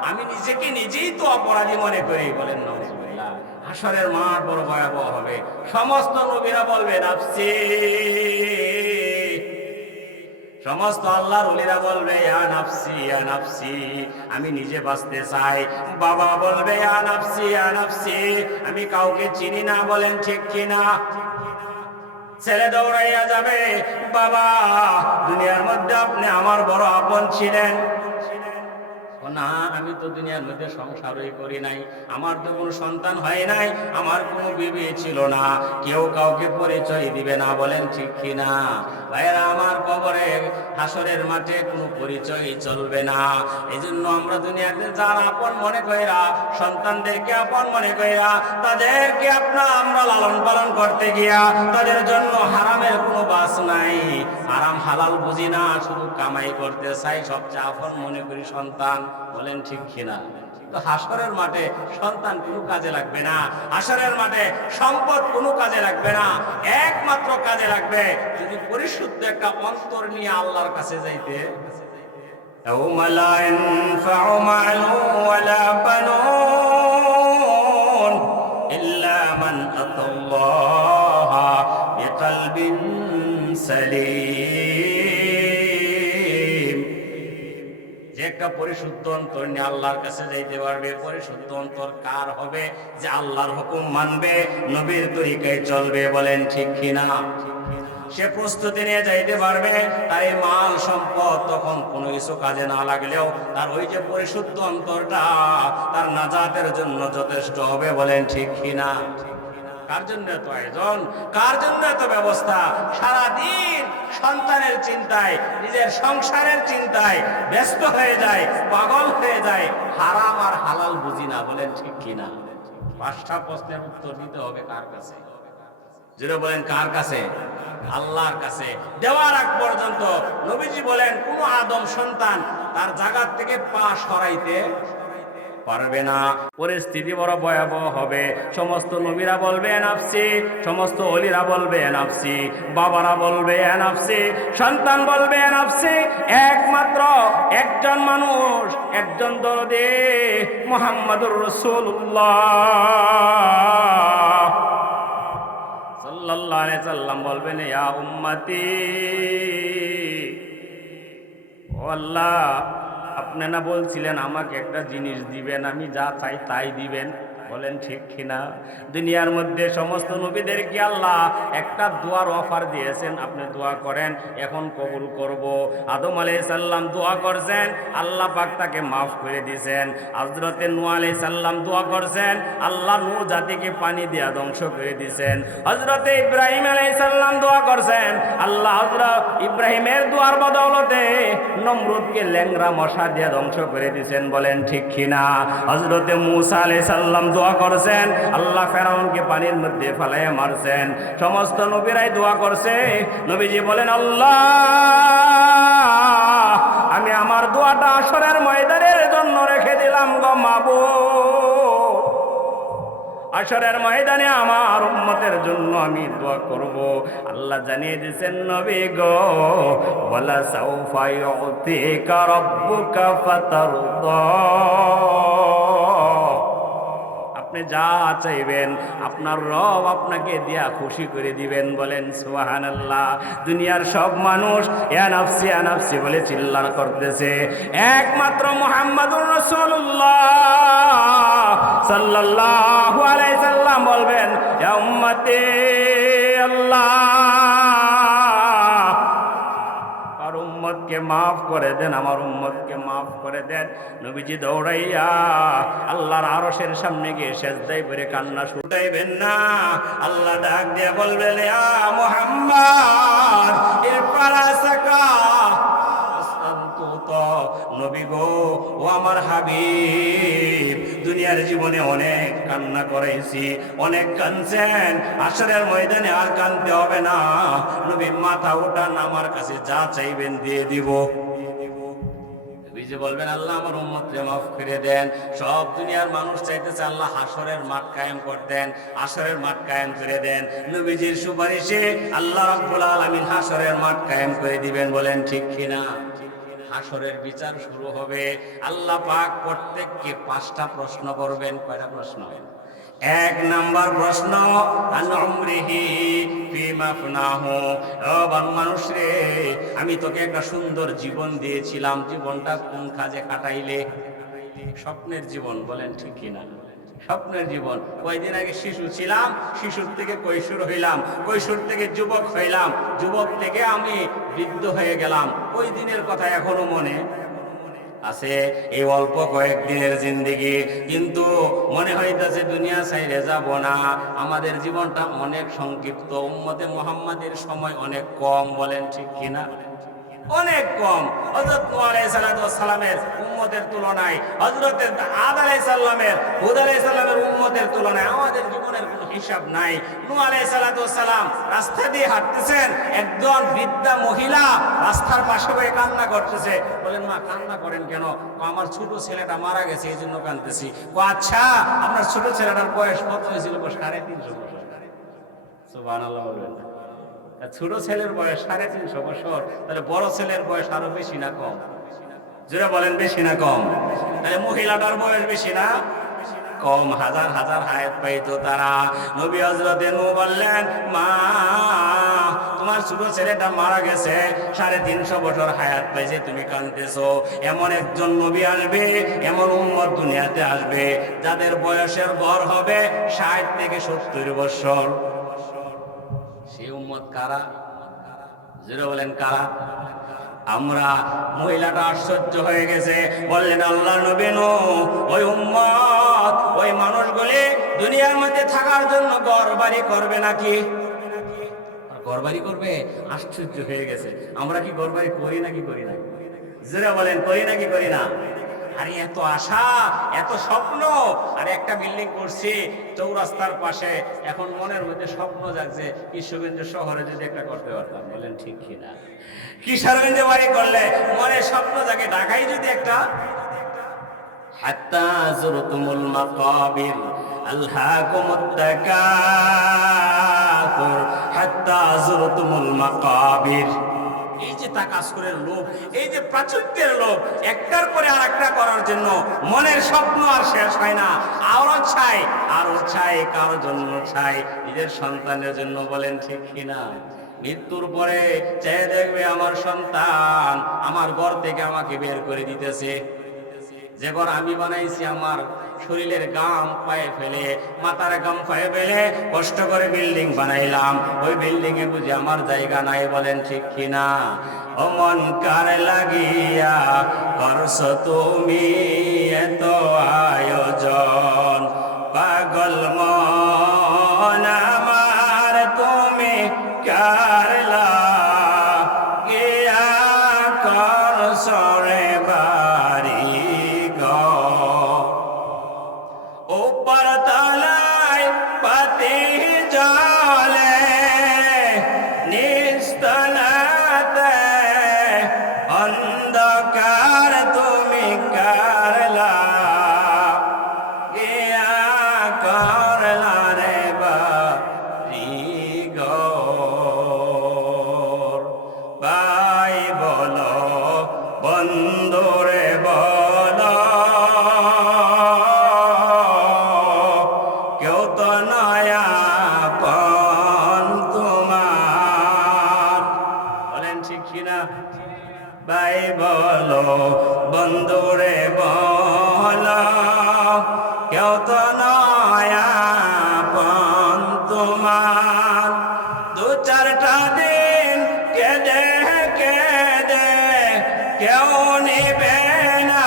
আমি নিজেকে নিজেই তো অপরাধী মনে করি। বলেন নাউজুবিল্লাহ। হাসরের মাঠ বড় ভয়াবহ হবে। সমস্ত নবীরা বলবে নাফসি, সমস্ত আল্লাহর ওলিরা বলবে ইয়া নাফসি ইয়া নাফসি, আমি নিজে বাঁচতে চাই। বাবা বলবে ইয়া নাফসি ইয়া নাফসি, আমি কাউকে চিনি না। বলেন ঠিক কিনা? ছেলে দৌড়াইয়া যাবে, বাবা দুনিয়ার মধ্যে আপনি আমার বড় আপন ছিলেন। ও না, আমি তো দুনিয়ার মধ্যে সংসারই করি নাই, আমার তো কোনো সন্তান হয় নাই, আমার কোনো বিবি ছিল না, কেউ কাউকে পরিচয় দিবে না। বলেন ঠিক কিনা? ভাইয়েরা আমার, কবরে হাসরের মাঠে কোনো পরিচয় চলবে না। এই জন্য আমরা দুনিয়াতে যারা আপন মনে কইরা, সন্তানদেরকে আপন মনে কইরা, তাদেরকে আমরা লালন পালন করতে গিয়া তাদের জন্য হারামের কোনো বাস নাই। হারাম হালাল বুঝি না, শুধু কামাই করতে চাই, সবচেয়ে আপন মনে করি সন্তান। বলেন ঠিক কিনা? তো হাসরের মাঠে সন্তান কোনো কাজে লাগবে না, হাসরের মাঠে সম্পদ কোনো কাজে লাগবে না। একমাত্র কাজে লাগবে যদি পরিশুদ্ধ একটা অন্তর নিয়ে আল্লাহর কাছে যাইতে। ইয়াউমা লা ইয়ানফাউ মালুন ওয়ালা বানুন ইল্লা মান আতাল্লাহা বিকলবিন সালিম। যে একটা পরিশুদ্ধ অন্তর নিয়ে আল্লাহর কাছে যাইতে পারবে। পরিশুদ্ধ অন্তর কার হবে? যে আল্লাহর হুকুম মানবে, নবীর তরিকায় চলবে। বলেন ঠিক কিনা? সে প্রস্তুতি নিয়ে যাইতে পারবে। তার এই মাল সম্পদ তখন কোনো কিছু কাজে না লাগলেও তার ওই যে পরিশুদ্ধ অন্তরটা তার নাজাতের জন্য যথেষ্ট হবে। বলেন ঠিক কিনা? কার জন্য এত আয়োজন, কার জন্য এত ব্যবস্থা? সারাদিন সন্তানের চিন্তায়, নিজের সংসারের চিন্তায় ব্যস্ত হয়ে যায়, পাগল হয়ে যায়, হারাম আর হালাল বুঝি না। বলেন ঠিক কিনা? 5টা প্রশ্নের উত্তর দিতে হবে কার কাছে? যেটা বলেন কার কাছে? আল্লাহর কাছে। দেওয়ার আগ পর্যন্ত নবীজি বলেন কোন আদম সন্তান তার জায়গা থেকে পা সরাইতে পারবে না। পরিস্থিতি বড় ভয়াবহ হবে। সমস্ত নবীরা বলবে নাফসি, সমস্ত ওলিরা বলবে নাফসি, বাবারা বলবে নাফসি, সন্তান বলবে নাফসি। একমাত্র একজন মানুষ, একজন দরদে মুহাম্মদুর রাসূলুল্লাহ সাল্লাল্লাহু আলাইহি সাল্লাম বলবেন ইয়া উম্মতি, ও আল্লাহ আপনি না বলছিলেন আমাকে একটা জিনিস দিবেন, আমি যা চাই তাই দিবেন? বলেন ঠিক কিনা? দুনিয়ার মধ্যে সমস্ত নবীদেরকে আল্লাহ একটা দোয়ার অফার দিয়েছেন, আপনি দোয়া করেন, এখন কবুল করব। আদম আলাইহিস সালাম দোয়া করছেন, আল্লাহ পাক তাকে মাফ করে দিয়েছেন। হযরতে নূহ আলাইহিস সালাম দোয়া করছেন, আল্লাহ নূহ জাতিকে পানি দিয়া ধ্বংস করে দিয়েছেন। হযরতে ইব্রাহিম আলাইহিস সালাম দোয়া করছেন, আল্লাহ হযরত ইব্রাহিমের দোয়ার বদৌলতে নমরুদকে ল্যাংড়া মশা দিয়ে ধ্বংস করে দিয়েছেন। বলেন ঠিক কিনা? হযরতে মূসা আলাইহিস সালাম দোয়া করছেন, আল্লাহ ফেরাউনকে পানির মধ্যে ফেলাইয়া মারছেন। সমস্ত নবীরাই দোয়া করছে। নবীজি বলেন, আল্লাহ আমি আমার দোয়াটা আসরের ময়দানের জন্য রেখে দিলাম গো মাবুদ। আসরের ময়দানে আমার উম্মতের জন্য আমি দোয়া করব। আল্লাহ জানিয়ে দিয়েছেন, নবী গো ওয়ালা সাউফা ইউতিকা রাব্বুকা ফাতারদা, আপনি যা চাইবেন আপনার রব আপনাকে দিয়া খুশি করে দিবেন। বলেন সুবহানাল্লাহ। দুনিয়ার সব মানুষ ইয়া নাফসি ইয়া নাফসি বলে চিল্লা করতেছে, একমাত্র মুহাম্মাদুর রাসূলুল্লাহ সাল্লাল্লাহু আলাইহি সাল্লাম বলবেন, ইয়া উম্মতি আল্লাহ আর উম্মতকে মাফ করে দেন, আমার উম্মতকে মাফ করে দেন। নবীজি দৌড়াইয়া আল্লাহর আরশের সামনে গিয়ে সেজদায় পড়ে কান্না শুধাইবেন না। আল্লাহ ডাক দিয়ে বলবেন, ইয়া মুহাম্মদ ইরফারাসাকা আস্তানতুতা, নবী গো ও আমার হাবিব, দুনিয়ার জীবনে অনেক কান্না করাইছি, অনেক কাঁদছেন, আসরের ময়দানে আর কাঁদতে হবে না। নবী মাথা উঠান, আমার কাছে যা চাইবেন দিয়ে দিব। নবীজি বলবেন, আল্লাহ আমার উম্মতকে মাফ করে দেন। সব দুনিয়ার মানুষ চাইতেছে আল্লাহ হাসরের মাঠ কায়েম করতেন, আসরের মাঠ কায়েম করে দেন। নবীজির সুপারিশে আল্লাহ রাব্বুল আলামিন হাসরের মাঠ কায়েম করে দিবেন। বলেন ঠিক কিনা? হাসরের বিচার শুরু হবে। আল্লাহ পাক প্রত্যেককে 5টা প্রশ্ন করবেন। কয়টা প্রশ্ন? এক নাম্বার প্রশ্ন, আন উমরিহি ফিমা আফনাহু, ও মানুষ রে, আমি তোকে একটা সুন্দর জীবন দিয়েছিলাম, জীবনটা কোন কাজে কাটাইলে? স্বপ্নের জীবন। বলেন ঠিক কিনা? স্বপ্নের জীবন। কয়দিন আগে শিশু ছিলাম, শিশুর থেকে কৈশোর হইলাম, কৈশোর থেকে যুবক হইলাম, যুবক থেকে আমি বৃদ্ধ হয়ে গেলাম। ওই দিনের কথা এখনো মনে আছে। এই অল্প কয়েকদিনের জিন্দেগি, কিন্তু মনে হইতেছে দুনিয়া ছাইরে যাব না। আমাদের জীবনটা অনেক সংক্ষিপ্ত, উম্মতে মুহাম্মাদের সময় অনেক কম। বলেন ঠিক কিনা? অনেক কম। হযরত নূহ আলাইহিস সালামের উম্মতের তুলনায়, হযরত আদ আলাইহিস সালামের, হুদ আলাইহিস সালামের উম্মতের তুলনায় আমাদের জীবনের কোনো হিসাব নাই। নূহ আলাইহিস সালাম রাস্তা দিয়ে হাঁটতেছেন, একজন বৃদ্ধা মহিলা রাস্তার পাশে বসে কান্না করতেছে। বলেন, মা কান্না করেন কেন? আমার ছোট ছেলেটা মারা গেছে, এই জন্য কাঁদতেছি। আচ্ছা, আপনার ছোট ছেলেটার বয়স কত হয়েছিল? 350 বছর। সুবহানাল্লাহ বলবেন। ছোট ছেলের বয়স 350 বছর, তাহলে বড় ছেলের বয়স আরো বেশি না কম? যারা বলেন বেশি না কম? তাহলে মহিলাটার বয়স বেশি না কম? হাজার হাজার হায়াত পাইতো তারা। নবী হযরতে নূহ বললেন, মা তোমার ছোট ছেলেটা মারা গেছে, 350 বছর হায়াত পাইছে, তুমি কাঁদতেছো। এমন একজন নবী আসবে, এমন উম্মত দুনিয়াতে আসবে যাদের বয়সের গড় হবে 60 থেকে 70 বছর। সেই উম্মত কারা? যারা বলেন কারা? আমরা। মহিলাটা আশ্চর্য হয়ে গেছে, বললেন, আল্লাহ নবী নূহ ওই উম্মত, ওই মানুষগুলি দুনিয়ার মধ্যে থাকার জন্য ঘর বাড়ি করবে নাকি? ঘর বাড়ি করবে? আশ্চর্য হয়ে গেছে। আমরা কি ঘর বাড়ি করি নাকি করি না? যারা বলেন করি নাকি করি না? আরে এত আশা, এত স্বপ্ন, আর একটা বিল্ডিং করছি চৌরাস্তার পাশে, এখন মনের মধ্যে স্বপ্ন জাগছে কিশোরগঞ্জ শহরে যদি একটা করতে পারতাম। বলেন ঠিক কিনা? কিশোরগঞ্জে বাড়ি করলে মনে স্বপ্ন জাগে, ঢাকায় যদি একটা। হাত্তা যুরতুমুল মাকাবির আলহাকুমুত তাকাসুর, হাত্তা যুরতুমুল মাকাবির। এই যে তাকাসুরের লোভ, এই যে প্রাচুর্যের লোভ, একটার পরে আর একটা করার জন্য মনের স্বপ্ন আর শেষ হয় না। আরো চাই, আরো চাই, কারোর জন্য চাই, নিজের সন্তানের জন্য। বলেন ঠিক কিনা? মৃত্যুর পরে চেয়ে দেখবে আমার সন্তান আমার ঘর থেকে আমাকে বের করে দিতেছে। যে ঘর আমি বানাইছি আমার শরীরের গাম পায়ে ফেলে, মাথার গাম পায়ে ফেলে কষ্ট করে বিল্ডিং বানাইলাম, ওই বিল্ডিং এ বুঝি আমার জায়গা নাই? বলেন ঠিক কিনা? ও মন কার লাগিয়া করছো তুমি এত আয়োজন, পাগল মন আমার তুমি কার লাগিয়া করছো রে বাড়ি ঘর। উপর তলায় পাতি জলে নিস্তলাতে অন্ধকার তুমি কারলা গিয়া করলা রে বাড়ি ঘর। ভাই বলো বন্ধুরে বলো, কেউ তো নয়া পন তোমার। বলেন ঠিক কিনা? ভাই বলো বন্ধুরে বলো, কেউ তো নয়া পন তোমার। দু চারটা দিন কেঁদে কেঁদে কেউ নিবে না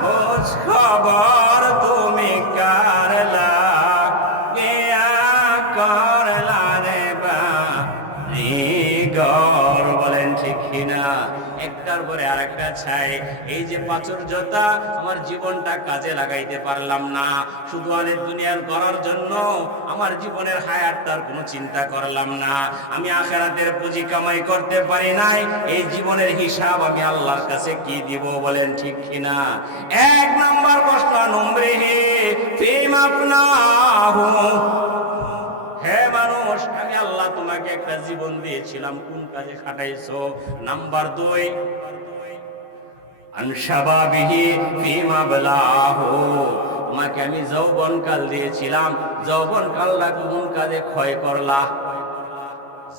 খোঁজ খবর, তুমি কারলা গিয়া করলা রে বাড়ি ঘর। বলেন ঠিক কিনা? একটার পরে আরেকটা চাই। এই যে প্রাচুর্যতা, আমার জীবনটা কাজে লাগাইতে পারলাম না, শুধু অনেক দুনিয়ার করার জন্য আমার জীবনের হায়াতটার কোনো চিন্তা করলাম না। আমি আখিরাতের পুঁজি কামাই করতে পারি নাই, এই জীবনের হিসাব আমি আল্লাহর কাছে কি দিব? বলেন ঠিক কিনা? এক নাম্বার প্রশ্ন, নম্বরিহি ফিমা আফনাহু। হে মানুষ, আমি আল্লাহ তোমাকে একটা জীবন দিয়েছিলাম, কোন কাজে খাটাইছো? নাম্বার 2, আনশাবাবিহি ফিমা বলাহু। তোমাকে আমি যৌবনকাল দিয়েছিলাম, যৌবনকালটা কোন কাজে ক্ষয় করলা?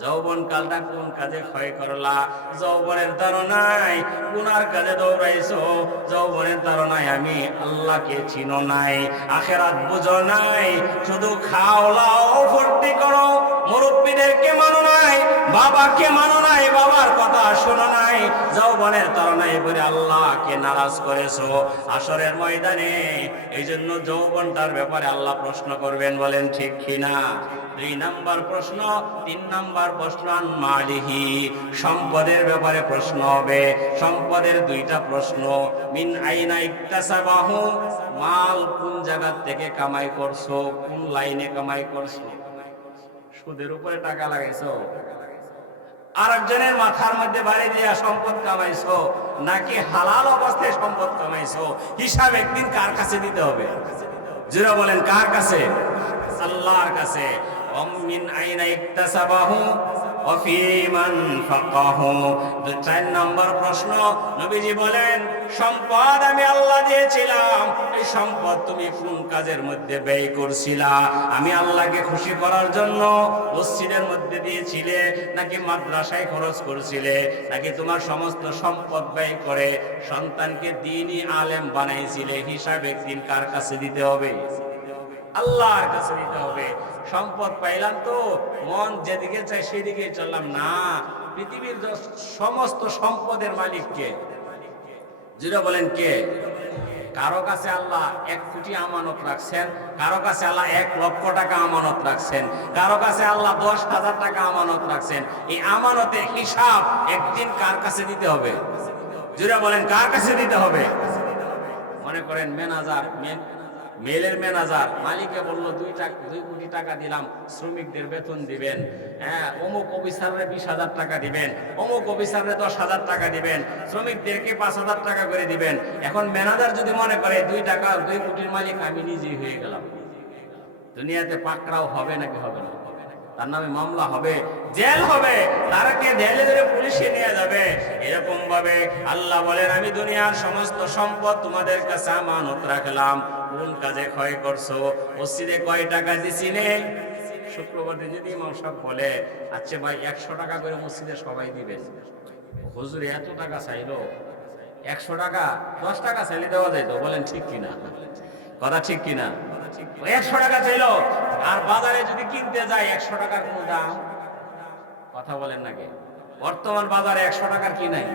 যৌবনকালটা কোন কাজে ক্ষয় করলা? যৌবনের ধারণায় গুনার কাজে দৌড়াইছো, যৌবনের ধারণায় আমি আল্লাহকে চিনো নাই, আখিরাত বুঝো নাই, শুধু খাও লাও ফুর্তি করো, মুরব্বীদেরকে মানো নাই, বাবাকে মানো নাই, বাবার কথা শোনো নাই, যৌবনের ধারণায় বলে আল্লাহকে নারাজ করেছো হাসরের ময়দানে। এই জন্য যৌবনটার ব্যাপারে আল্লাহ প্রশ্ন করবেন। বলেন ঠিক কিনা? 2 নাম্বার প্রশ্ন। 3 নাম্বার প্রশ্ন, আন মালিহি, সম্পদের ব্যাপারে প্রশ্ন হবে। সম্পদের 2টা প্রশ্ন। মিন আইনা ইকতাসাবাহু, মাল কোন জায়গা থেকে কামাই করছো, কোন লাইনে কামাই করছো? সুদের উপরে টাকা লাগাইছো, আরেকজনের মাথার মধ্যে বাড়ি দিয়া সম্পদ কামাইছো, নাকি হালাল অবস্থায় সম্পদ কামাইছো? হিসাব একদিন কার কাছে দিতে হবে? যারা বলেন কার কাছে? আল্লাহর কাছে। মিন আইনা ইকতাসাবাহু ওয়া ফীমান ফাকাহু। 4 নম্বর প্রশ্ন, নবীজি বলেন সম্পদ আমি আল্লাহ দিয়েছিলাম, এই সম্পদ তুমি কোন কাজের মধ্যে ব্যয় করছিলা? আমি আল্লাহকে খুশি করার জন্য মসজিদের মধ্যে দিয়েছিলে, নাকি মাদ্রাসায় খরচ করছিলে, নাকি তোমার সমস্ত সম্পদ ব্যয় করে সন্তানকে দ্বীনি আলেম বানাইছিলে? হিসাব একদিন কার কাছে দিতে হবে? আল্লাহর কাছে দিতে হবে। সম্পদ পাইলাম তো মন যেদিকে চাই সেদিকে চললাম না। পৃথিবীর সমস্ত সম্পদের মালিক কে? যেটা বলেন কে? কারো কাছে আল্লাহ 1 কোটি আমানত রাখছেন, কারো কাছে আল্লাহ 1 লক্ষ টাকা আমানত রাখছেন, কারো কাছে আল্লাহ 10,000 টাকা আমানত রাখছেন। এই আমানতের হিসাব একদিন কার কাছে দিতে হবে? যেটা বলেন কার কাছে দিতে হবে? মনে করেন ম্যানেজার, মেলের ম্যানেজার, মালিকে বললো 2 কোটি টাকা দিলাম, শ্রমিকদের বেতন দিবেন, হ্যাঁ অমুক অফিসারে 20,000 টাকা দিবেন, অমুক অফিসারে 10,000 টাকা দিবেন, শ্রমিকদেরকে 5,000 টাকা করে দিবেন। এখন ম্যানেজার যদি মনে করে 2 কোটির মালিক আমি নিজেই হয়ে গেলাম, দুনিয়াতে পাকড়াও হবে নাকি হবে না? তার নামে মামলা হবে, জেল হবে, তারকে জেলে ধরে পুলিশে নিয়ে যাবে। এরকম ভাবে আল্লাহ বলেন আমি দুনিয়ার সমস্ত সম্পদ তোমাদের কাছে আমানত রাখলাম, কোন কাজে ক্ষয় করছো? মসজিদে কয় টাকা দিছি নে? শুক্রবার দিন যদি ইমাম সাহেব বলে আচ্ছা ভাই 100 টাকা করে মসজিদে সবাই দিবেন, হুজুর এত টাকা চাইলো, 100 টাকা 10 টাকা ছেলে দেওয়া যায় তো, বলেন ঠিক কিনা? কথা ঠিক কিনা? 100 টাকা চাইল, আর বাজারে যদি কিনতে যায় 100 টাকার কোনো দাম, কথা বলেন নাকি? বর্তমান বাজারে 100 টাকার কি নাই,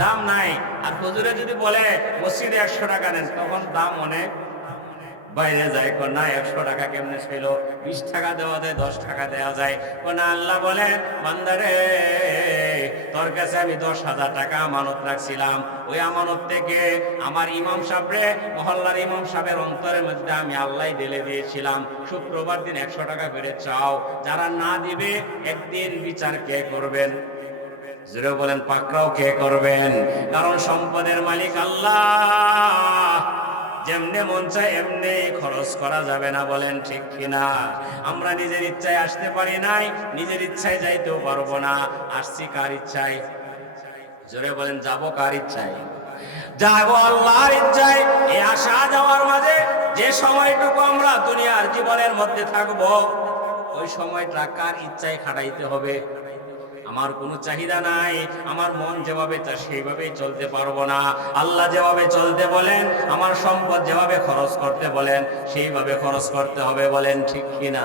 দাম নাই। আর হুজুরে যদি বলে মসজিদে 100 টাকা নেন, তখন দাম অনেক বাইরে যায়। না 100 টাকা কেমনে ছিল, 20 টাকা দেওয়া যায়, 10 টাকা দেওয়া যায়। না আল্লাহ বলে বান্দারে তোর কাছে আমি 10,000 টাকা আমানত রাখছিলাম, ওই আমানত থেকে আমার ইমাম সাহেবরে, মহল্লার ইমাম সাহেবের অন্তরের মধ্যে আমি আল্লাহ ঢেলে দিয়েছিলাম, শুক্রবার দিন 100 টাকা করে চাও। যারা না দিবে একদিন বিচার কে করবেন? জোরে বলেন, পাকড়াও কে করবেন? কারণ সম্পদের মালিক আল্লাহ, যেমনে মন চায় এমনি খরচ করা যাবে না, বলেন ঠিক কিনা? আমরা নিজের ইচ্ছায় আসতে পারি নাই, নিজের ইচ্ছায় যাইতেও পারবো না। আসছি কার ইচ্ছায়? জোরে বলেন, যাবো কার ইচ্ছায়? যাবো আল্লাহর ইচ্ছায়। এই আসা যাওয়ার মাঝে যে সময়টুকু আমরা দুনিয়ার জীবনের মধ্যে থাকবো, ওই সময়টা কার ইচ্ছায় খাটাইতে হবে? আমার কোনো চাহিদা নাই, আমার মন যেভাবে তা সেইভাবেই চলতে পারবো না। আল্লাহ যেভাবে চলতে বলেন, আমার সম্পদ যেভাবে খরচ করতে বলেন, সেইভাবে খরচ করতে হবে, বলেন ঠিক কিনা?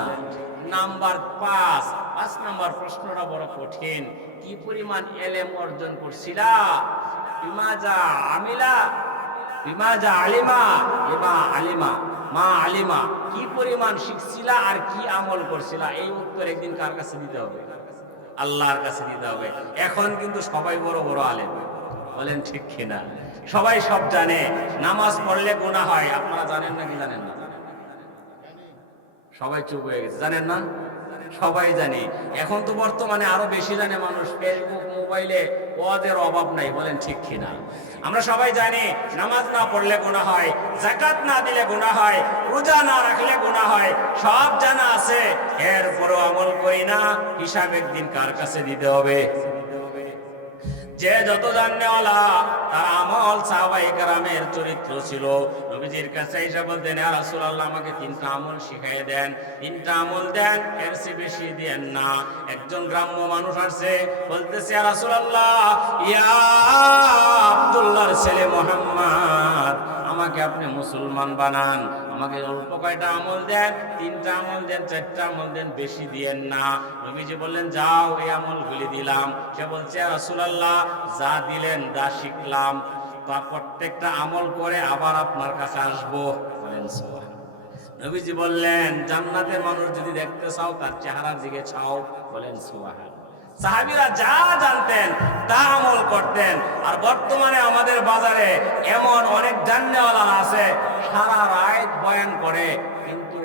নাম্বার 5 নাম্বার প্রশ্নটা বড় কঠিন। কি পরিমাণ এলেম অর্জন করছিলা? বিমাজা আমিলা, বিমাজা আলিমা, ইমা আলিমা, মা আলিমা। কি পরিমাণ শিখছিলা আর কি আমল করছিলা? এই উত্তর একদিন কার কাছে দিতে হবে? আল্লাহর কাছে দিতে হবে। এখন কিন্তু সবাই বড় বড় আলেম, বলেন ঠিক কিনা? সবাই সব জানে, নামাজ পড়লে গুনাহ হয়, আপনারা জানেন নাকি জানেন না? সবাই চুপ হয়ে গেছে, জানেন না? সবাই জানে। এখন তো বর্তমানে আরো বেশি জানে মানুষ, ফেসবুক মোবাইলে ওয়াজের অভাব নাই, বলেন ঠিক কিনা? আমরা সবাই জানি নামাজ না পড়লে গুনাহ হয়, যাকাত না দিলে গুনাহ হয়, রোজা না রাখলে গুনাহ হয়, সব জানা আছে। এরপরও আমল করি না, হিসাব একদিন কার কাছে দিতে হবে? যে যত জানেওয়ালা, তার আমল সাহাবায়ে কেরামের চরিত্র ছিল। নবীজির কাছে এসে বলতেন, ইয়া রাসূলুল্লাহ, আমাকে 3টা আমল শিখাইয়ে দেন, 3টা আমল দেন, এর চেয়ে বেশি দেন না। একজন গ্রাম্য মানুষ আসছে, বলতেছে, ইয়া রাসূলুল্লাহ, ইয়া আব্দুল্লাহর ছেলে মুহাম্মদ, আমাকে আপনি মুসলমান বানান, আমাকে অল্প কয়টা আমল দেন, 3টা আমল দেন, 4টা আমল দেন, বেশি দিয়েন না। নবীজি বললেন, যাও, এই আমলগুলি দিলাম। সে বলছে, ইয়া রাসূলুল্লাহ, যা দিলেন তা শিখলাম, তা প্রত্যেকটা আমল করে আবার আপনার কাছে আসবো, বলেন সুবহানাল্লাহ। নবীজি বললেন, জান্নাতের মানুষ যদি দেখতে চাও, তার চেহারার দিকে চাও, বলেন সুবহানাল্লাহ। সাহাবীরা যা জানতেন তা আমল করতেন। আর বর্তমানে আমাদের বাজারে এমন অনেক জান্নেওয়ালা আছে, সারা রাত বয়ান করে, কিন্তু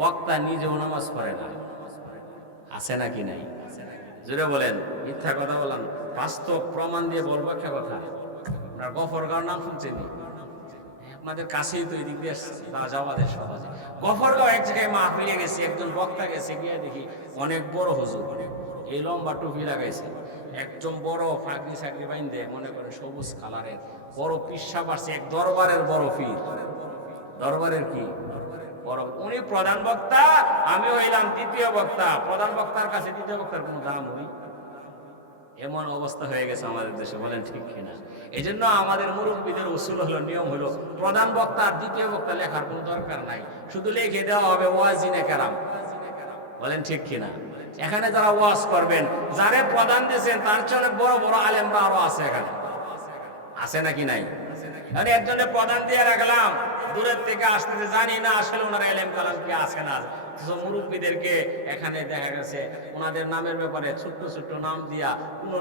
বক্তা নিজেও নামাজ পড়ে না। আছে নাকি নাই? জোরে বলেন, মিথ্যা কথা বলেন? বাস্তব প্রমাণ দিয়ে বলবো একটা কথা। আপনার গফরগাঁওর নাম শুনছেন? আপনাদের কাছেই তো, এদিক দিয়ে যাওয়া যায় সহজে। গফরগাঁও এক জায়গায় মাহফিলে গেছি, একজন বক্তা গেছে, গিয়ে দেখি অনেক বড় হুজুর, এই লম্বা টুপি লাগাইছে, একজন বড় ফাঁকরি চাকরি বাইন্দে, মনে করেন সবুজ কালারের, বড় পিসা পারছে, এক দরবারের বড় পীর। দরবারের কি বড়? উনি প্রধান বক্তা, আমি হইলাম দ্বিতীয় বক্তা। প্রধান বক্তার কাছে দ্বিতীয় বক্তার কোনো দাম হই? এমন অবস্থা হয়ে গেছে আমাদের দেশে, বলেন ঠিক কিনা? এই জন্য আমাদের মুরব্বীদের উসুল হলো, নিয়ম হলো, প্রধান বক্তা আর দ্বিতীয় বক্তা লেখার কোনো দরকার নাই, শুধু লিখে দেওয়া হবে ওয়াজিনে কেরাম, বলেন ঠিক কিনা? এখানে যারা ওয়াজ করবেন, যারে প্রধান দিয়েছেন, তার চেয়ে অনেক বড় বড় আলেমরা আরো আছে এখানে, আছে নাকি নাই? মানে একজনের প্রধান দিয়ে রাখলাম, দূরের থেকে আসতে জানি না আসলে ওনার এলেম কালাম কি আছে না। মুরব্বীদেরকে এখানে দেখা গেছে ওনাদের নামের ব্যাপারে ছোট্ট ছোট্ট নাম দিয়া কোন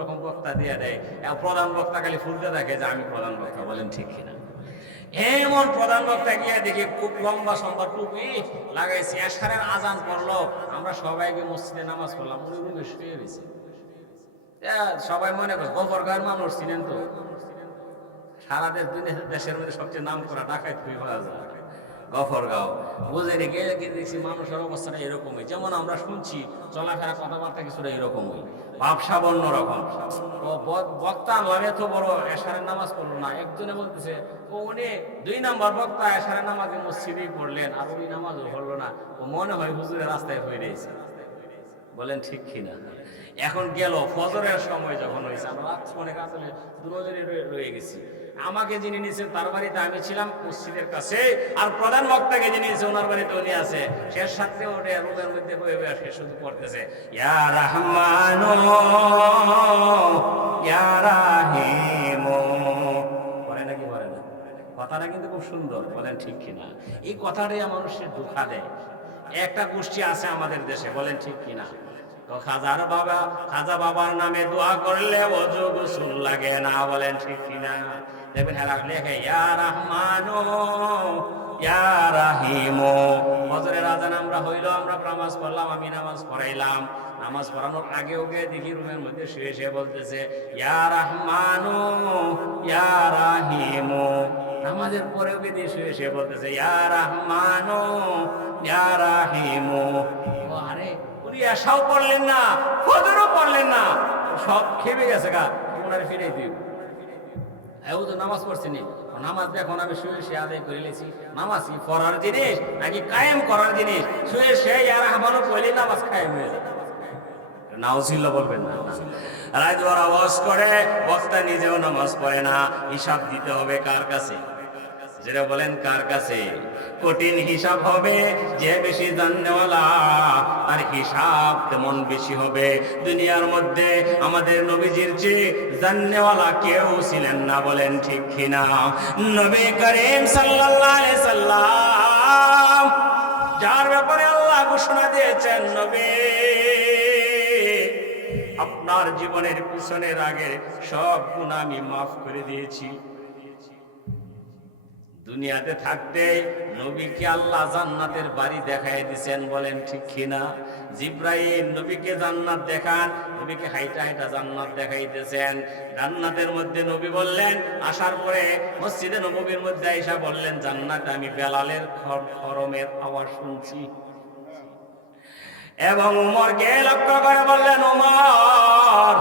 রকম বক্তা দিয়ে দেয়। প্রধান বক্তা খালি ফুলতে থাকে যে আমি প্রধান বক্তা, বলেন ঠিক কিনা? এমন প্রধান বক্তা গিয়ে দেখি খুব লম্বা সম্বা টুপি লাগাইছে, এশারের আজান পড়লো, আমরা সবাইকে মসজিদে নামাজ পড়লাম, উনি রুমে শুয়ে গেছে। সবাই মনে করছে গফরগাঁওয়ের মানুষ ছিলেন তো, সারা দেশের মধ্যে সবচেয়ে নাম করা ডাকাত খুবই পাওয়া যায় গফরগাঁও। বুঝে রেখে দেখছি মানুষের অবস্থাটা এরকমই, যেমন আমরা শুনছি চলাফেরা কথাবার্তা কিছুটা এরকমই, ব্যবসা অন্যরকম। বক্তা নামে তো বড় এশারের নামাজ পড়লো না, একজনে বলতেছে ও উনি 2 নম্বর বক্তা, এশারের নামাজে মসজিদেই পড়লেন, আর উনি নামাজও পড়লো না, ও মনে হয় হুজুরের রাস্তায় হয়ে রয়েছে, বলেন ঠিক কিনা? এখন গেল ফজরের সময় যখন হয়েছে, আমরা রাত অনেক আসলে দুজনে রয়ে গেছি। আমাকে যিনি নিয়েছেন তার বাড়িতে আমি ছিলাম মসজিদের কাছে, আর প্রধান বক্তাকে যিনি নিয়েছে ওনার বাড়িতে উনি আছে। শেষ সাথে ওঠে রুমের মধ্যে বয়ে বয়ে সে শুধু পড়তেছে ইয়া রাহমানু ইয়া রাহিমু। পড়ে নাকি পড়ে না? কথাটা কিন্তু খুব সুন্দর, বলেন ঠিক কিনা? এই কথাটাই মানুষের ধোঁকা দেয়। একটা গোষ্ঠী আছে আমাদের দেশে, বলেন ঠিক কিনা? তো খাজা বাবার নামে দোয়া করলে ওযু গোসল লাগে না, বলেন ঠিক কিনা? দেখবেন হ্যাঁ লেখে ইয়া রাহমানু ইয়া রাহিমু। ফজরের আজান আমরা হইলো, আমরা নামাজ পড়লাম, আমি নামাজ পড়াইলাম। নামাজ পড়ানোর আগে ওকে দেখি রুমের মধ্যে শুয়ে শুয়ে বলতেছে ইয়া রাহমানু ইয়া রাহিমু। নামাজের পরে ওকে দিয়ে শুয়ে শুয়ে বলতেছে ইয়া রাহমানু ইয়া রাহিমু। আরে উনি এসাও পড়লেন না, ফজরও পড়লেন না, সব খেপে গেছে গা। ওনারে ফিরে দিও, ও তো নামাজ পড়ছিনি। নামাজ এখন আমি শুয়ে শুয়ে আদায় করে লেছি। নামাজ কি পড়ার জিনিস নাকি কায়েম করার জিনিস? শুয়ে শুয়ে আর আমারও পড়লে নামাজ কায়েম হয়ে যায়। নাউজিল্লাহ বলবেন না। রাত ওর আওয়াজ করে, বক্তা নিজেও নামাজ পড়ে না। হিসাব দিতে হবে কার কাছে? যেটা বলেন কার কাছে? কঠিন হিসাব হবে, যে বেশি জাননেওয়ালা আর হিসাব তেমন বেশি হবে। দুনিয়ার মধ্যে আমাদের নবীজির চেয়ে জাননেওয়ালা কেউ ছিলেন না, বলেন ঠিক কিনা? নবী করিম সাল্লাল্লাহু আলাইহি সাল্লাম, যার ব্যাপারে আল্লাহ ঘোষণা দিয়েছেন নবী আপনার জীবনের পিছনের আগে সব গুনাহ আমি মাফ করে দিয়েছি। দুনিয়াতে থাকতে নবীকে আল্লাহ জান্নাতের বাড়ি দেখাই দিয়েছেন, বলেন ঠিক কিনা? জিব্রাইল নবীকে জান্নাত দেখান, নবীকে হাইটা হাইটা জান্নাত দেখাইতেছেন। জান্নাতের মধ্যে নবী বললেন, আসার পরে মসজিদে নববীর মধ্যে আয়েশা বললেন জান্নাতে আমি বেলালের খরমের আওয়াজ শুনছি। এবং উমরকে লক্ষ্য করে বললেন, উমর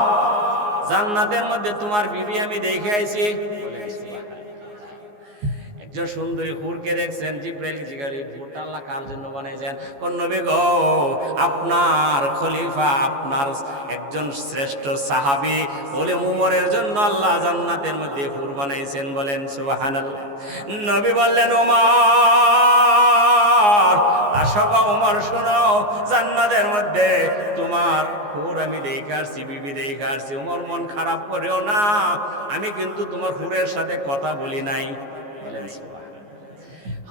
জান্নাতের মধ্যে তোমার বিবি আমি দেখে আইছি। একজন সুন্দরী হুরকে দেখছেন, জিব্রাইল জিজ্ঞাসা হুরটা আল্লাহ কার জন্য বানাইছেন? কোন নবী গো, আপনার খলিফা, আপনার একজন শ্রেষ্ঠ সাহাবী বলে উমরের জন্য আল্লাহ জান্নাতের মধ্যে হুর বানাইছেন, বলেন সুবহানাল্লাহ। নবী বললেন, উমর আসো গো উমর, শোনো জান্নাতের মধ্যে তোমার হুর আমি দেখে আসছি, বিবি দেখে আসছি। উমর মন খারাপ করেও না, আমি কিন্তু তোমার হুরের সাথে কথা বলি নাই।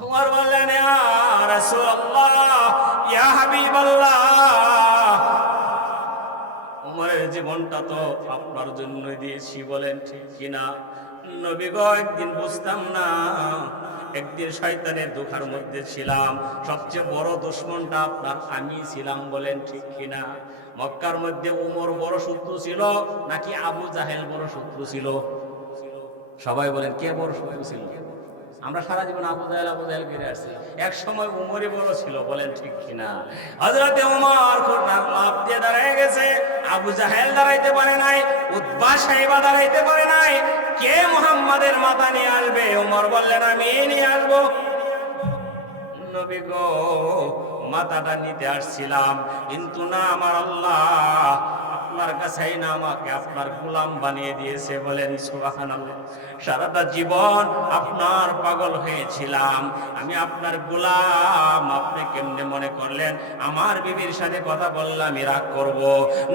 উমর বললেন, ইয়া রাসূলুল্লাহ ইয়া হাবিবাল্লাহ, উমরের জীবনটা তো আপনার জন্য দিয়েছি, বলেন ঠিক কিনা? নবী গো, একদিন বুঝতাম না, একদিন শয়তানের ধোঁকার মধ্যে ছিলাম। সবচেয়ে বড় দুশমনটা আপনার আমি ছিলাম, বলেন ঠিক কিনা? মক্কার মধ্যে উমর বড় শত্রু ছিল নাকি আবু জাহেল বড় শত্রু ছিল? সবাই বলেন কে বড় শত্রু ছিল? আমরা সারা জীবন আবু জাহেল করে আসছি, এক সময় উমরই বড় ছিল, বলেন ঠিক কিনা? হযরতে উমর লাফ দিয়ে দাঁড়ায় গেছে, আবু জাহেল দাঁড়াইতে পারে নাই, উতবা সাইবা দাঁড়াইতে পারে নাই। কে মুহাম্মাদের মাথা নিয়ে আসবে? উমর বললেন আমি নিয়ে আসবো। নবী গো, মাথাটা নিতে আসছিলাম, কিন্তু না, আমার আল্লাহ আপনার কাছেই না আমাকে আপনার গোলাম বানিয়ে দিয়েছে, বলেন সুবহানাল্লাহ। সারাটা জীবন আপনার পাগল হয়েছিলাম, আমি আপনার গোলাম। আপনি কেমনে মনে করলেন আমার বিবির সাথে কথা বললাম রাগ করব?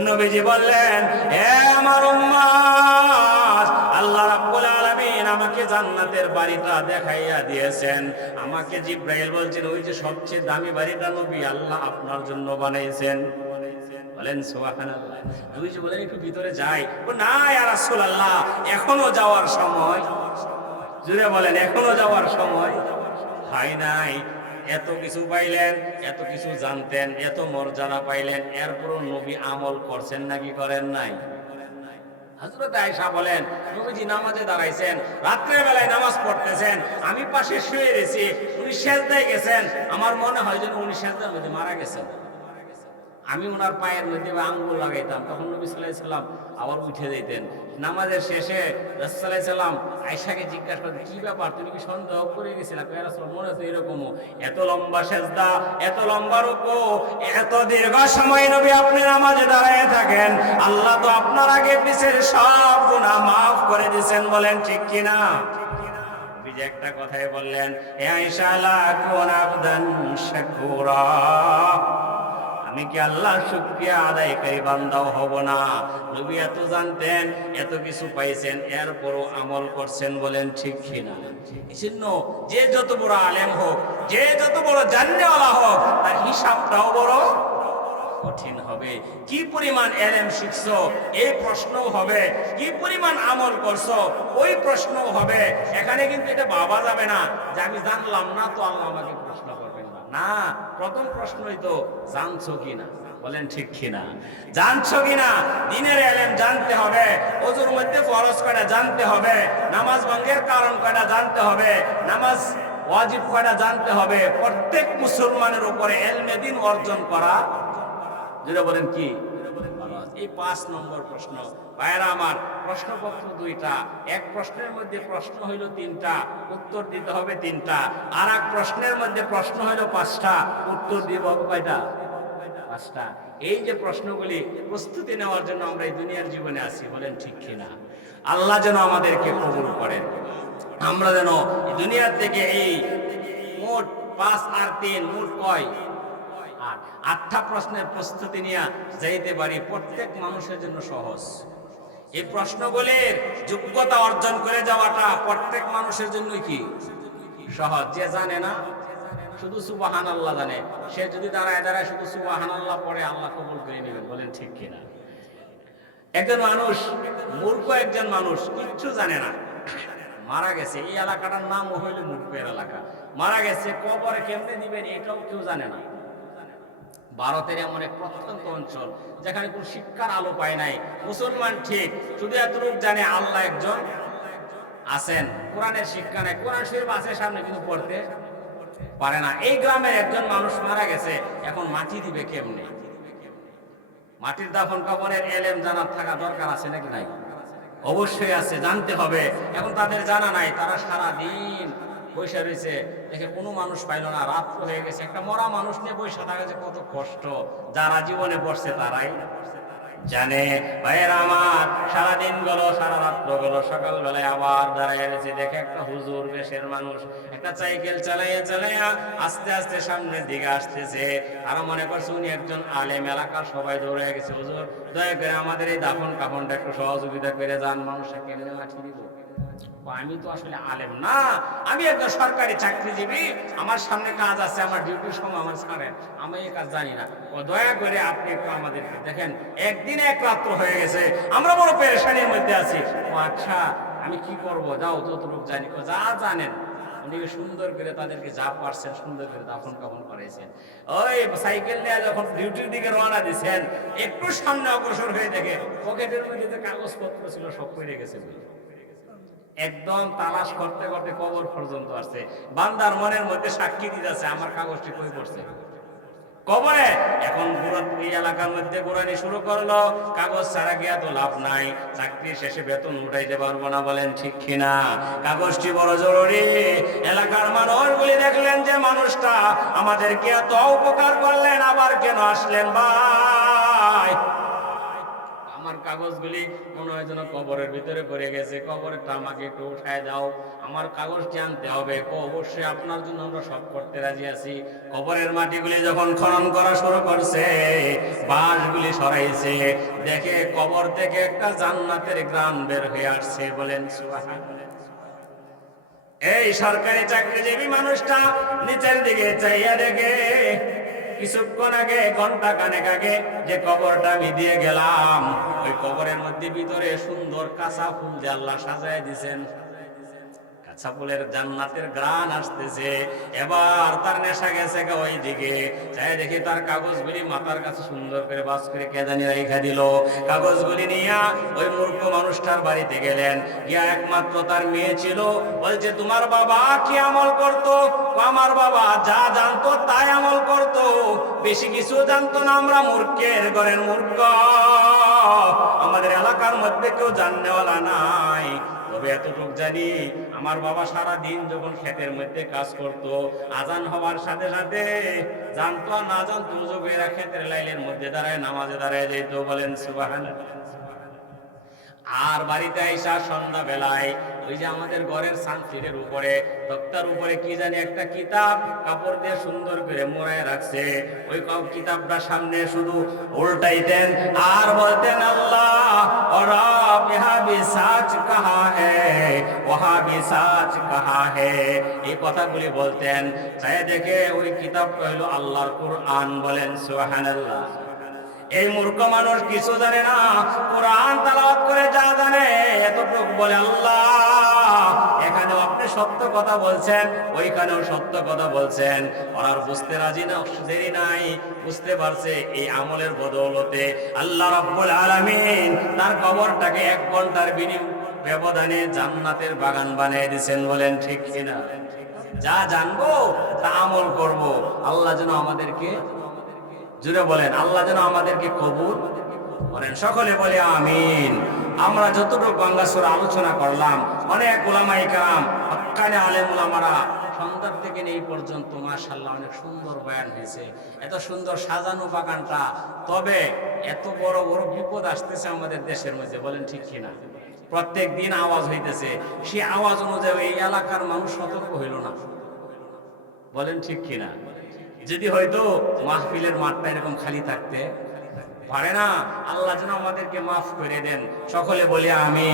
নবীজি বললেন, হে আমার উম্মত, আল্লাহ রাব্বুল আলামিন আমাকে জান্নাতের বাড়িটা দেখাইয়া দিয়েছেন। আমাকে জিব্রাইল বলছেন ওই যে সবচেয়ে দামি বাড়িটা নবী আল্লাহ আপনার জন্য বানাইছেন, বলেন সুবহানাল্লাহ। নবীজি বলেন একটু ভিতরে যাই। ও না ইয়া রাসূলুল্লাহ, এখনো যাওয়ার সময়। জুড়ে বলেন এখনো যাওয়ার সময় হয় নাই। এত কিছু পাইলেন, এত কিছু জানতেন, এত মর্যাদা পাইলেন, এরপরও নবী আমল করছেন নাকি করেন নাই? হযরত আয়েশা বলেন, নবীজি নামাজে দাঁড়াইছেন, রাত্রের বেলায় নামাজ পড়তেছেন, আমি পাশে শুয়ে রয়েছি, উনি সেজদায় গেছেন। আমার মনে হয় যেন উনি সেজদার মধ্যে মারা গেছেন। আমি ওনার পায়ের মধ্যে আঙ্গুল লাগাইতাম, তখন নবী সাল্লাল্লাহু আলাইহি সাল্লাম আবার উঠে যেতেন। নামাজের শেষে রাসূল সাল্লাল্লাহু আলাইহি সাল্লাম আয়েশাকে জিজ্ঞাসা করতেন, কি ব্যাপার, তুমি কি সন্দেহ করে গেছিলা? ইয়া রাসূলুল্লাহ, মনে হচ্ছে এরকমও। এত লম্বা সেজদা, এত লম্বা রুকু, এত দীর্ঘ সময় নবী আপনি নামাজে দাঁড়ায় থাকেন, আল্লাহ তো আপনার আগে পিছের সব গুনাহ মাফ করে দিয়েছেন, বলেন ঠিক কিনা? নবীজি একটা কথাই বললেন, হে আয়েশা, লা কুন আবদান শাকুরা, আমি কি আল্লাহর শুকরিয়া আদায়কারী বান্দাও হব না? নবী এত জানতেন, এত কিছু পাইছেন, এরপরও আমল করছেন, বলেন ঠিক কিনা? এজন্য যে যত বড় আলেম হোক, যে যত বড় জাননেওয়ালা হোক, তার হিসাবটাও বড় কঠিন হবে। কি পরিমাণ এলেম শিখছো এই প্রশ্নও হবে, কি পরিমাণ আমল করছো ওই প্রশ্নও হবে। এখানে কিন্তু এটা ভাবা যাবে না যে আমি জানলাম না তো আল্লাহ আমাকে প্রশ্ন করবেন না। না, প্রথম প্রশ্নই তো জানছো কিনা, বলেন ঠিক কিনা? জানছো কিনা? দ্বীনের এলেম জানতে হবে, ওযুর মধ্যে ফরজ কয়টা জানতে হবে, নামাজ ভঙ্গের কারণ কয়টা জানতে হবে, নামাজ ওয়াজিব কয়টা জানতে হবে। প্রত্যেক মুসলমানের উপরে ইলমে দ্বীন অর্জন করা, যেটা বলেন কি, এই 5 নম্বর প্রশ্ন। ভাইরা আমার, প্রশ্নপত্র 2টা, এক প্রশ্নের মধ্যে প্রশ্ন হইল 3টা, উত্তর দিতে হবে 3টা, আর এক প্রশ্নের মধ্যে প্রশ্ন হইল 5টা, উত্তর দিব কয়টা? 5টা। এই যে প্রশ্নগুলি প্রস্তুতি নেওয়ার জন্য আমরা এই দুনিয়ার জীবনে আছি, বলেন ঠিক কিনা? আল্লাহ যেন আমাদেরকে কবুল করেন, আমরা যেন দুনিয়ার থেকে এই মোট 5 আর 3 মোট কয় 8টা প্রশ্নের প্রস্তুতি নিয়ে যাইতে পারি। প্রত্যেক মানুষের জন্য সহজ। এই প্রশ্নগুলির যোগ্যতা অর্জন করে যাওয়াটা প্রত্যেক মানুষের জন্য কি সহজ। যে জানে না, শুধু সুবহানাল্লাহ জানে, সে যদি দাঁড়ায় দাঁড়ায় শুধু সুবহানাল্লাহ পড়ে, আল্লাহ কবুল করে নেবেন, বলেন ঠিক কিনা? একজন মানুষ, মূর্খ একজন মানুষ, কিচ্ছু জানে না, মারা গেছে, এই এলাকাটার নাম হইল মূর্খের এলাকা, মারা গেছে, কবরে কেমনে দিবেন এটাও কেউ জানে না। ভারতের এমন এক প্রত্যন্ত অঞ্চল যেখানে কোন শিক্ষার আলো পায় নাই। মুসলমান ঠিক, শুধু এতটুকু জানে আল্লাহ একজন আছেন, কোরআনের শিক্ষা নেই, কোরআন শরীফ আছে সামনে কিন্তু পড়তে পারে না। এই গ্রামের একজন মানুষ মারা গেছে, এখন মাটি দিবে কেমনে? মাটির দাফন কাফনের এলেম জানার থাকা দরকার আছে নাকি নাই? অবশ্যই আছে, জানতে হবে। এখন তাদের জানা নাই, তারা সারা দিন বৈশা রয়েছে, দেখে কোনো মানুষ পাইল না, রাত্র হয়ে গেছে, একটা মরা মানুষ নিয়ে বৈশা থাকা যে কত কষ্ট, যারা জীবনে বসছে তারাই জানে। ভাইয়ের আমার, সারাদিন গেল, সারা রাত্র গেল, সকালবেলায় আবার দাঁড়ায় রয়েছে, দেখে একটা হুজুর বেশের মানুষ একটা সাইকেল চালাইয়া চালাইয়া আস্তে আস্তে সামনের দিকে আসতেছে। আর মনে করছে উনি একজন আলেম, এলাকার সবাই দৌড়ে গেছে, হুজুর দয়া করে আমাদের এই দাফন কাফনটা একটু সহযোগিতা করে যান, মানুষটা কেমনে মাটি দিব। আমি তো আসলে আলেম না, আমি একজন সরকারি চাকরিজীবী, আমার সামনে কাজ আছে, আমার ডিউটির সময় আমার ছাড়েন, আমি এই কাজ জানি না, ও দয়া করে আপনি একটু আমাদেরকে দেখেন, একদিন এক রাত্র হয়ে গেছে, আমরা বড় পেরেশানির মধ্যে আছি। ও আচ্ছা, আমি কি করব, যাও যতটুকু জানি, ও যা জানেন উনি সুন্দর করে তাদেরকে যা পারছেন সুন্দর করে দাফন কাফন করেছেন। ওই সাইকেল নিয়ে যখন ডিউটির দিকে রওনা দিয়েছেন, একটু সামনে অগ্রসর হয়ে দেখে পকেটের মধ্যে যে কাগজপত্র ছিল সব পড়ে গেছে। একদম তালাশ করতে করতে কবর পর্যন্ত আসছে। বান্দার মনের মধ্যে সাক্ষী দিতেছে, আমার কাগজটি কই পড়ছে কবরে। এখন এই এলাকার মধ্যে ঘুরানি শুরু করলো, কাগজ ছাড়া গিয়া তো লাভ নাই, চাকরি শেষে বেতন উঠাইতে পারবো না, বলেন ঠিক কিনা? কাগজটি বড় জরুরি। এলাকার মানুষগুলি দেখলেন যে মানুষটা আমাদেরকে এত উপকার করলেন, আবার কেন আসলেন ভাই? আমার কাগজগুলি মনে হয় যেন কবরের ভিতরে পড়ে গেছে, কবরটা আমাকে একটু উঠায় দাও, আমার কাগজটি আনতে হবে। অবশ্যই আপনার জন্য আমরা সব করতে রাজি আছি। কবরের মাটিগুলি যখন খনন করা শুরু করছে, বাঁশগুলি সরাইছে, দেখে কবর থেকে একটা জান্নাতের গ্রাম বের হয়ে আসছে, বলেন সুবহানাল্লাহ। এই সরকারি চাকরিজীবী মানুষটা নিচের দিকে চাইয়া দেখে কিছুক্ষণ আগে, ঘন্টা খানেক আগে যে কবরটা আমি দিয়ে গেলাম, ওই কবরের মধ্যে ভিতরে সুন্দর কাঁচা ফুল দিয়ে আল্লাহ সাজায় দিয়েছেন। ছাপুলের জান্নাতের গ্রান আসতেছে। এবার তার নেশা গেছে ওই দিকে, চাই দেখি তার কাগজগুলি মাথার কাছে সুন্দর করে বাস করে কে জানি রেখা দিল। কাগজগুলি নিয়ে ওই মূর্খ মানুষটার বাড়িতে গেলেন, গিয়া একমাত্র তার মেয়ে ছিল। বলছে তোমার বাবা কি আমল করতো? আমার বাবা যা জানতো তাই আমল করতো, বেশি কিছু জানতো না। আমরা মূর্খের ঘরের মূর্খ, আমাদের এলাকার মধ্যে কেউ জাননেওয়ালা নাই। তবে এতটুক জানি, আমার বাবা সারা দিন যখন ক্ষেতের মধ্যে কাজ করত, আজান হওয়ার সাথে সাথে জানতো আর না জানতো যুবকেরা ক্ষেতের লাইনের মধ্যে দাঁড়ায় নামাজে দাঁড়ায় যেত। বলেন সুবহানাল্লাহ। আর বাড়িতে আইসা সন্ধ্যা বেলায় ওই যে আমাদের ঘরের সানফিরের উপরে তক্তার উপরে কি জানি একটা কিতাব কাপড় দিয়ে সুন্দর করে মোড়ায় রাখছে, ওই কিতাবটা সামনে শুধু উল্টাইতেন আর বলতেন আল্লাহ রব ইহা ভি সাচ কাহা হ্যায় ওহা ভি সাচ কাহা হ্যায়, এই কথাগুলি বলতেন। চাই দেখে ওই কিতাবটা হলো আল্লাহর কুরআন। বলেন সুবহানাল্লাহ। এই মূর্খ মানুষ কিছু জানে না, কোরআন তেলাওয়াত করে যা জানে এতটুকু বলে আল্লাহ এখানেও আপনি সত্য কথা বলছেন, ওইখানেও সত্য কথা বলছেন। ওরা বুঝতে রাজি না, দেরি নাই, বুঝতে পারছে এই আমলের বদৌলতে আল্লাহ রাব্বুল আলামিন তার কবরটাকে 1 ঘন্টার ব্যবধানে জান্নাতের বাগান বানিয়ে দিয়েছেন। বলেন ঠিক কিনা? যা জানবো তা আমল করব। আল্লাহ যেন আমাদেরকে, জুড়ে বলেন, আল্লাহ যেন আমাদেরকে কবুল করেন। সকলে বলে আমিন। আমরা যতটুকু বাংলা সূরা আলোচনা করলাম, অনেক উলামায়ে কেরাম, হক্কানি আলেম উলামারা সন্ধ্যার থেকে এই পর্যন্ত মাশাআল্লাহ অনেক সুন্দর বয়ান হয়েছে। এত সুন্দর সাজানো বাগানটা। তবে এত বড় বড় বিপদ আসতেছে আমাদের দেশের মধ্যে। বলেন ঠিক কিনা? প্রত্যেক দিন আওয়াজ হইতেছে, সেই আওয়াজ অনুযায়ী এই এলাকার মানুষ সতর্ক হইল না। বলেন ঠিক কিনা? যদি হয়তো মাহফিলের মাঠটা এরকম খালি থাকতে পারে না। আল্লাহ যেন আমাদেরকে মাফ করে দেন। সকলে বলি আমিন।